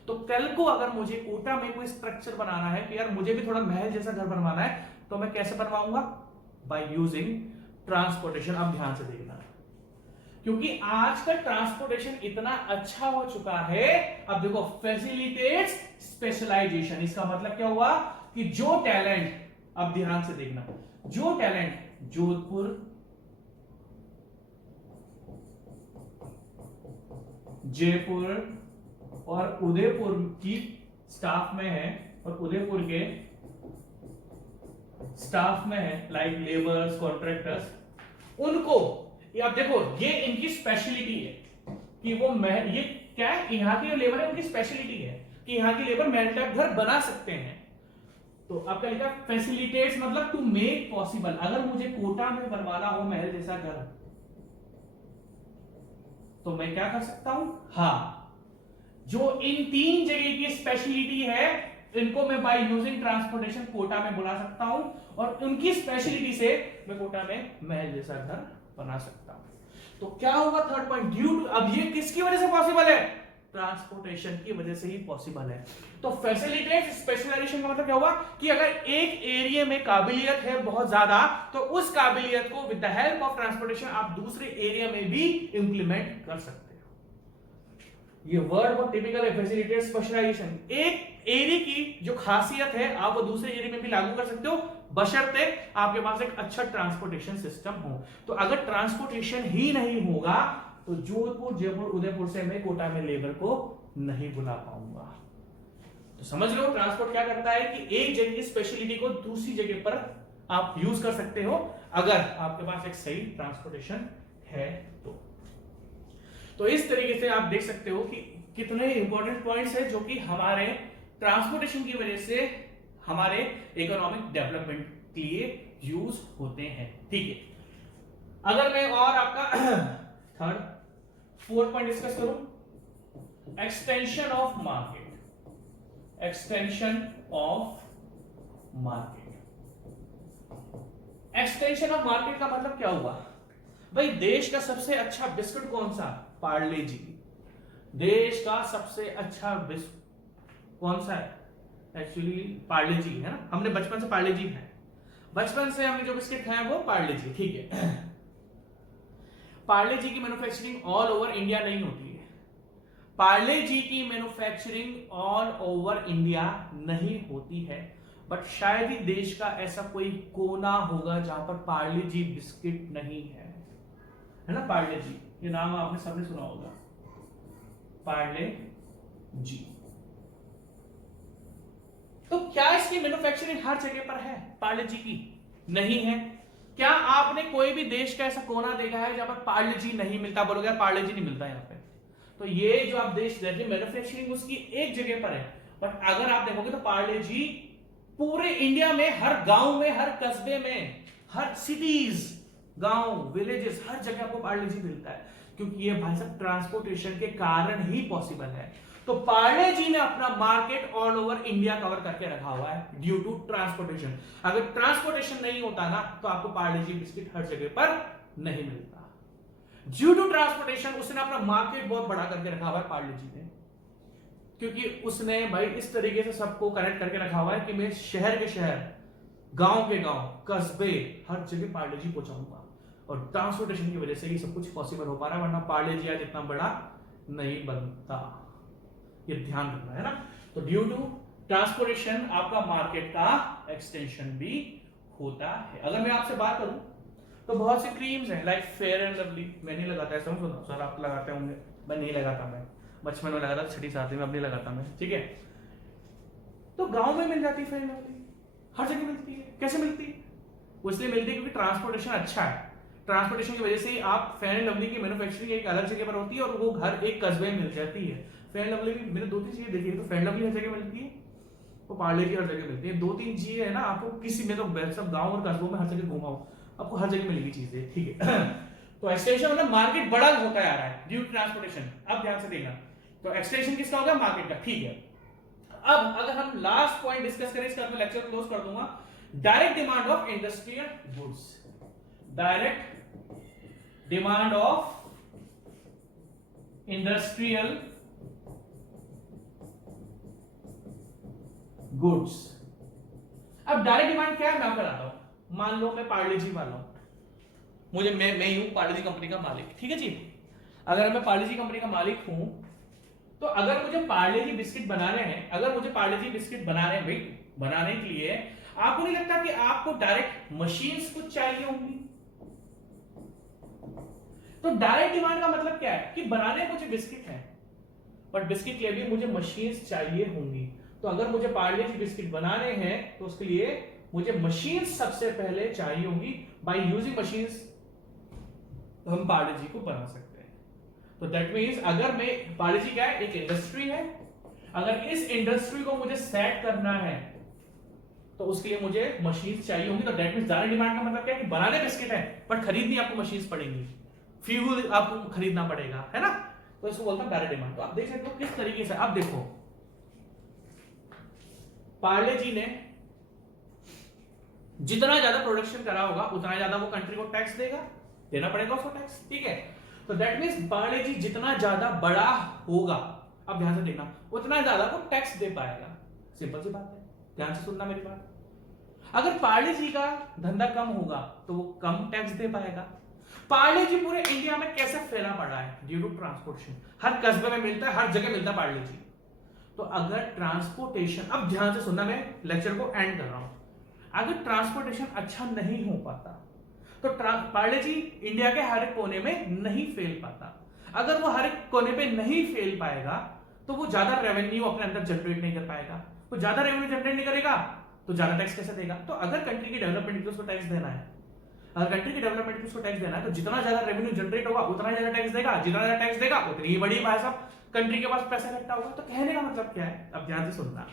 तो कल को अगर मुझे कोटा में कोई स्ट्रक्चर बनाना है कि यार मुझे भी थोड़ा महल जैसा घर बनवाना है, तो मैं कैसे बनवाऊंगा, बाय यूजिंग ट्रांसपोर्टेशन। अब ध्यान से देखना, क्योंकि आज का ट्रांसपोर्टेशन इतना अच्छा हो चुका है। अब देखो, फैसिलिटेट्स स्पेशलाइजेशन, इसका मतलब क्या हुआ कि जो टैलेंट, अब ध्यान से देखना, जो टैलेंट जोधपुर, जयपुर और उदयपुर की स्टाफ में है और उदयपुर के स्टाफ में है, लाइक लेबर्स, कॉन्ट्रैक्टर्स, उनको आप देखो, ये इनकी स्पेशलिटी है कि वो ये क्या है, यहाँ की जो लेबर है उनकी स्पेशलिटी है कि यहाँ की लेबर महल टाइप घर बना सकते हैं। तो आपका लिखा फैसिलिटेट्स मतलब टू मेक पॉसिबल। अगर मुझे कोटा में बनवाना हो महल जैसा घर, तो मैं क्या कर सकता हूं, हाँ, जो इन 3 जगह की स्पेशलिटी है, इनको मैं बाय यूजिंग ट्रांसपोर्टेशन कोटा में बुला सकता हूं और उनकी स्पेशलिटी से मैं कोटा में महल जैसा घर बना सकता हूं। तो क्या होगा थर्ड पॉइंट, ड्यू टू, अब ये किसकी वजह से पॉसिबल है, ट्रांसपोर्टेशन की वजह से ही पॉसिबल है। तो फैसिलिटेट स्पेशलाइजेशन का मतलब क्या हुआ कि अगर एक एरिया में काबिलियत है बहुत ज्यादा तो उस काबिलियत को with the help of transportation आप दूसरे एरिया में भी इंप्लीमेंट कर सकते हो। ये वर्ड बहुत टिपिकल है, फैसिलिटेट स्पेशलाइजेशन। एक एरिया की जो खासियत है आप वो दूसरे एरिया में भी लागू कर सकते हो, बशर्ते आपके पास एक अच्छा ट्रांसपोर्टेशन सिस्टम हो। तो अगर ट्रांसपोर्टेशन ही नहीं होगा तो जोधपुर, जयपुर, उदयपुर से मैं कोटा में लेबर को नहीं बुला पाऊंगा। तो समझ लो ट्रांसपोर्ट क्या करता है कि एक जगह की स्पेशलिटी को दूसरी जगह पर आप यूज कर सकते हो अगर आपके पास एक सही ट्रांसपोर्टेशन है तो इस तरीके से आप देख सकते हो कि कितने इंपॉर्टेंट पॉइंट्स है जो कि हमारे ट्रांसपोर्टेशन की वजह से हमारे इकोनॉमिक डेवलपमेंट के लिए यूज होते हैं। ठीक है, अगर मैं और आपका थर्ड फोर्थ पॉइंट डिस्कस करूं, extension of market. Extension of market, extension of market का मतलब क्या हुआ भाई, देश का सबसे अच्छा बिस्कुट कौन सा, पार्ले जी। देश का सबसे अच्छा बिस्कुट कौन सा है, एक्चुअली पार्ले जी है ना, हमने बचपन से पार्ले जी खाए, बचपन से हमने जो बिस्किट खाए वो पार्ले जी। ठीक है, पार्ले जी की मैन्युफैक्चरिंग ऑल ओवर इंडिया नहीं होती है, पार्ले जी की मैन्युफैक्चरिंग ऑल ओवर इंडिया नहीं होती है, बट शायद ही देश का ऐसा कोई कोना होगा जहां पर पार्ले जी बिस्किट नहीं है ना। पार्ले जी ये नाम आपने सबने सुना होगा, पार्ले जी। तो क्या इसकी मैन्युफैक्चरिंग हर जगह पर है, पार्ले जी की नहीं है। क्या आपने कोई भी देश का ऐसा कोना देखा है जहां पर पार्ले जी नहीं मिलता, बोलोगे पार्ले जी नहीं मिलता यहाँ पे, तो ये जो आप देश देखिए मैन्युफैक्चरिंग उसकी एक जगह पर है, बट अगर आप देखोगे तो पार्ले जी पूरे इंडिया में हर गांव में, हर कस्बे में, हर सिटीज, गांव, विलेजेस, हर जगह आपको पार्ले जी मिलता है, क्योंकि ये भाई साहब ट्रांसपोर्टेशन के कारण ही पॉसिबल है। तो पार्ले जी ने अपना market all over India cover करके रखा हुआ है ड्यू टू ट्रांसपोर्टेशन। अगर ट्रांसपोर्टेशन नहीं होता ना तो आपको पार्ले जी बिस्किट हर जगह पर नहीं मिलता। ड्यू टू ट्रांसपोर्टेशन उसने अपना मार्केट बहुत बड़ा करके रखा हुआ है पार्ले जी ने, क्योंकि उसने भाई इस तरीके से सबको कनेक्ट करके रखा हुआ है कि मैं शहर के शहर, गांव के गांव, कस्बे, हर जगह पार्ले जी पहुंचाऊंगा, और ट्रांसपोर्टेशन की वजह से ये सब कुछ पॉसिबल हो पा रहा है, वरना पार्ले जी आज इतना बड़ा नहीं बनता। ये ध्यान रखना है ना। तो ड्यू टू ट्रांसपोर्टेशन आपका मार्केट का एक्सटेंशन भी होता है। अगर मैं आपसे बात करूं तो बहुत सी क्रीम्स हैं लाइक फेयर एंड लवली, मैं नहीं लगाता है, समझो सर आप लगाते होंगे, मैं नहीं लगाता, मैं बचपन में लगाता, छठी सातवीं में, अब नहीं लगाता मैं। ठीक है, तो गांव में मिल जाती है फेयर एंड लवली, हर जगह मिलती है। कैसे मिलती है, वो इसलिए मिलती है क्योंकि ट्रांसपोर्टेशन अच्छा है। ट्रांसपोर्टेशन की वजह से आप फेयर एंड लवली की मैन्युफैक्चरिंग एक अलग जगह पर होती है और वो घर एक कस्बे में मिल जाती है। फेयर एंड लवली मैंने दो तीन चीजें देखी है, तो फेयर एंड लवली हर जगह मिलती है, तो पार्ले जी हर जगह मिलती है। दो तीन चीजें है ना, आपको किसी में तो सब गांव और कस्बों में हर जगह घुमाओ, आपको हर जगह मिलेगी चीजें। ठीक है तो एक्सटेंशन मतलब मार्केट बड़ा होता जा रहा है ड्यू टू ट्रांसपोर्टेशन। अब ध्यान से देखना, तो एक्सटेंशन किसका होगा, मार्केट का। ठीक है, अब अगर हम लास्ट पॉइंट डिस्कस करें, इसका मैं लेक्चर क्लोज कर दूंगा। Direct demand of industrial goods, direct demand of industrial goods. अब डायरेक्ट डिमांड क्या है मैं आपको बताता हूं। मान लो मैं पार्ले जी वाला हूं, मुझे मैं ही हूं पार्ले जी कंपनी का मालिक, ठीक है जी। अगर मैं पार्ले जी कंपनी का मालिक हूं तो अगर मुझे पार्ले जी बिस्किट बनाने हैं, अगर मुझे पार्ले जी बिस्किट बनाने भाई बनाने के लिए आपको नहीं लगता कि आपको डायरेक्ट मशीन्स कुछ चाहिए होंगी। तो डायरेक्ट डिमांड का मतलब क्या है कि बनाने मुझे बिस्किट है, बट बिस्किट के लिए भी मुझे मशीन्स चाहिए होंगी। तो अगर मुझे पार्ले जी बिस्किट बनाने हैं तो उसके लिए मुझे मशीन्स सबसे पहले चाहिए होंगी। बाय यूजिंग मशीन्स हम पार्ले जी को बना सकते हैं। तो दैट मींस अगर मैं, पार्ले जी क्या है, एक इंडस्ट्री है, अगर इस इंडस्ट्री को मुझे सेट करना है तो उसके लिए मुझे मशीन्स चाहिए होंगी। तो दैट मींस डायरेक्ट डिमांड का मतलब क्या है कि बनाने बिस्किट है बट खरीदनी आपको मशीन्स पड़ेंगी, फ्यूल आपको खरीदना पड़ेगा, है ना। तो इसको बोलता है डायरेक्ट डिमांड। तो आप देख सकते हो किस तरीके से। अब देखो पार्ले जी ने जितना ज्यादा प्रोडक्शन करा होगा उतना ज्यादा वो कंट्री को टैक्स देना पड़ेगा उसको टैक्स, ठीक है। तो दैट मींस पार्ले जी जितना ज्यादा बड़ा होगा, अब ध्यान से देखना, उतना ज्यादा वो टैक्स दे पाएगा। सिंपल सी बात है, ध्यान से सुनना मेरी बात। अगर पार्ले जी का धंधा कम होगा तो वो कम टैक्स दे पाएगा। पार्ले जी पूरे इंडिया में कैसे फैला पड़ा है? Due to transportation. हर कस्बे में मिलता है, हर जगह मिलता है पार्ले जी। तो अगर ट्रांसपोर्टेशन, अब ध्यान से सुनना, मैं लेक्चर को एंड कर रहा हूं, अगर ट्रांसपोर्टेशन अच्छा नहीं हो पाता तो पार्ले जी इंडिया के हर एक कोने में नहीं फैल पाता। अगर वो हर एक कोने पे नहीं फैल पाएगा तो वो ज्यादा रेवेन्यू अपने अंदर जनरेट नहीं कर पाएगा। वो ज्यादा रेवेन्यू जनरेट नहीं करेगा तो ज्यादा टैक्स कैसे देगा? तो अगर कंट्री की डेवलपमेंट को उसको टैक्स देना है, अगर कंट्री की डेवलपमेंट को उसको टैक्स देना है तो जितना ज्यादा रेवेन्यू जनरेट होगा उतना ज्यादा टैक्स देगा, जितना ज्यादा टैक्स देगा उतनी ही बड़ी भाई साहब कंट्री के पास पैसा इकट्ठा होगा। तो कहने का मतलब क्या है? अब ध्यान से सुनना,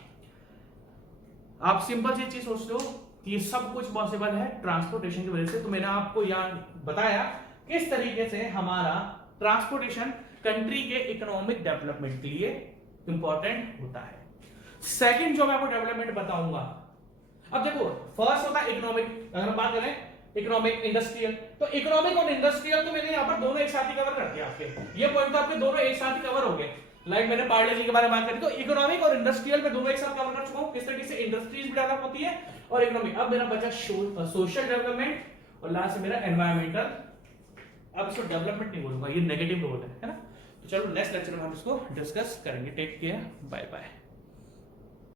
आप सिंपल सी चीज सोच लो कि ये सब कुछ पॉसिबल है ट्रांसपोर्टेशन की वजह से। तो मैंने आपको यहाँ बताया किस तरीके से हमारा ट्रांसपोर्टेशन कंट्री के इकोनॉमिक डेवलपमेंट के लिए इंपॉर्टेंट होता है। सेकंड जो मैं आपको डेवलपमेंट बताऊंगा, अब देखो फर्स्ट होता है इकोनॉमिक। अगर बात करें इकोनॉमिक इंडस्ट्रियल, तो इकोनॉमिक और इंडस्ट्रियल तो मैंने यहाँ पर दोनों एक साथ ही कवर कर दिया। आपके ये पॉइंट तो आपके दोनों एक साथ ही कवर हो गए। लाइक मैंने पार्ले जी के बारे में बात करी तो इकोनॉमिक और इंडस्ट्रियल में दोनों एक साथ कवर कर चुका हूं, किस तरीके से इंडस्ट्रीज भी डेवलप होती है और इकोनॉमिक। अब मेरा बचा सोशल डेवलपमेंट और लास्ट मेरा एनवायरमेंटल। अब इसको डेवलपमेंट नहीं बोलूंगा, ये नेगेटिव रोल है ना। तो चलो नेक्स्ट लेक्चर में हम इसको डिस्कस करेंगे। Take care, bye bye.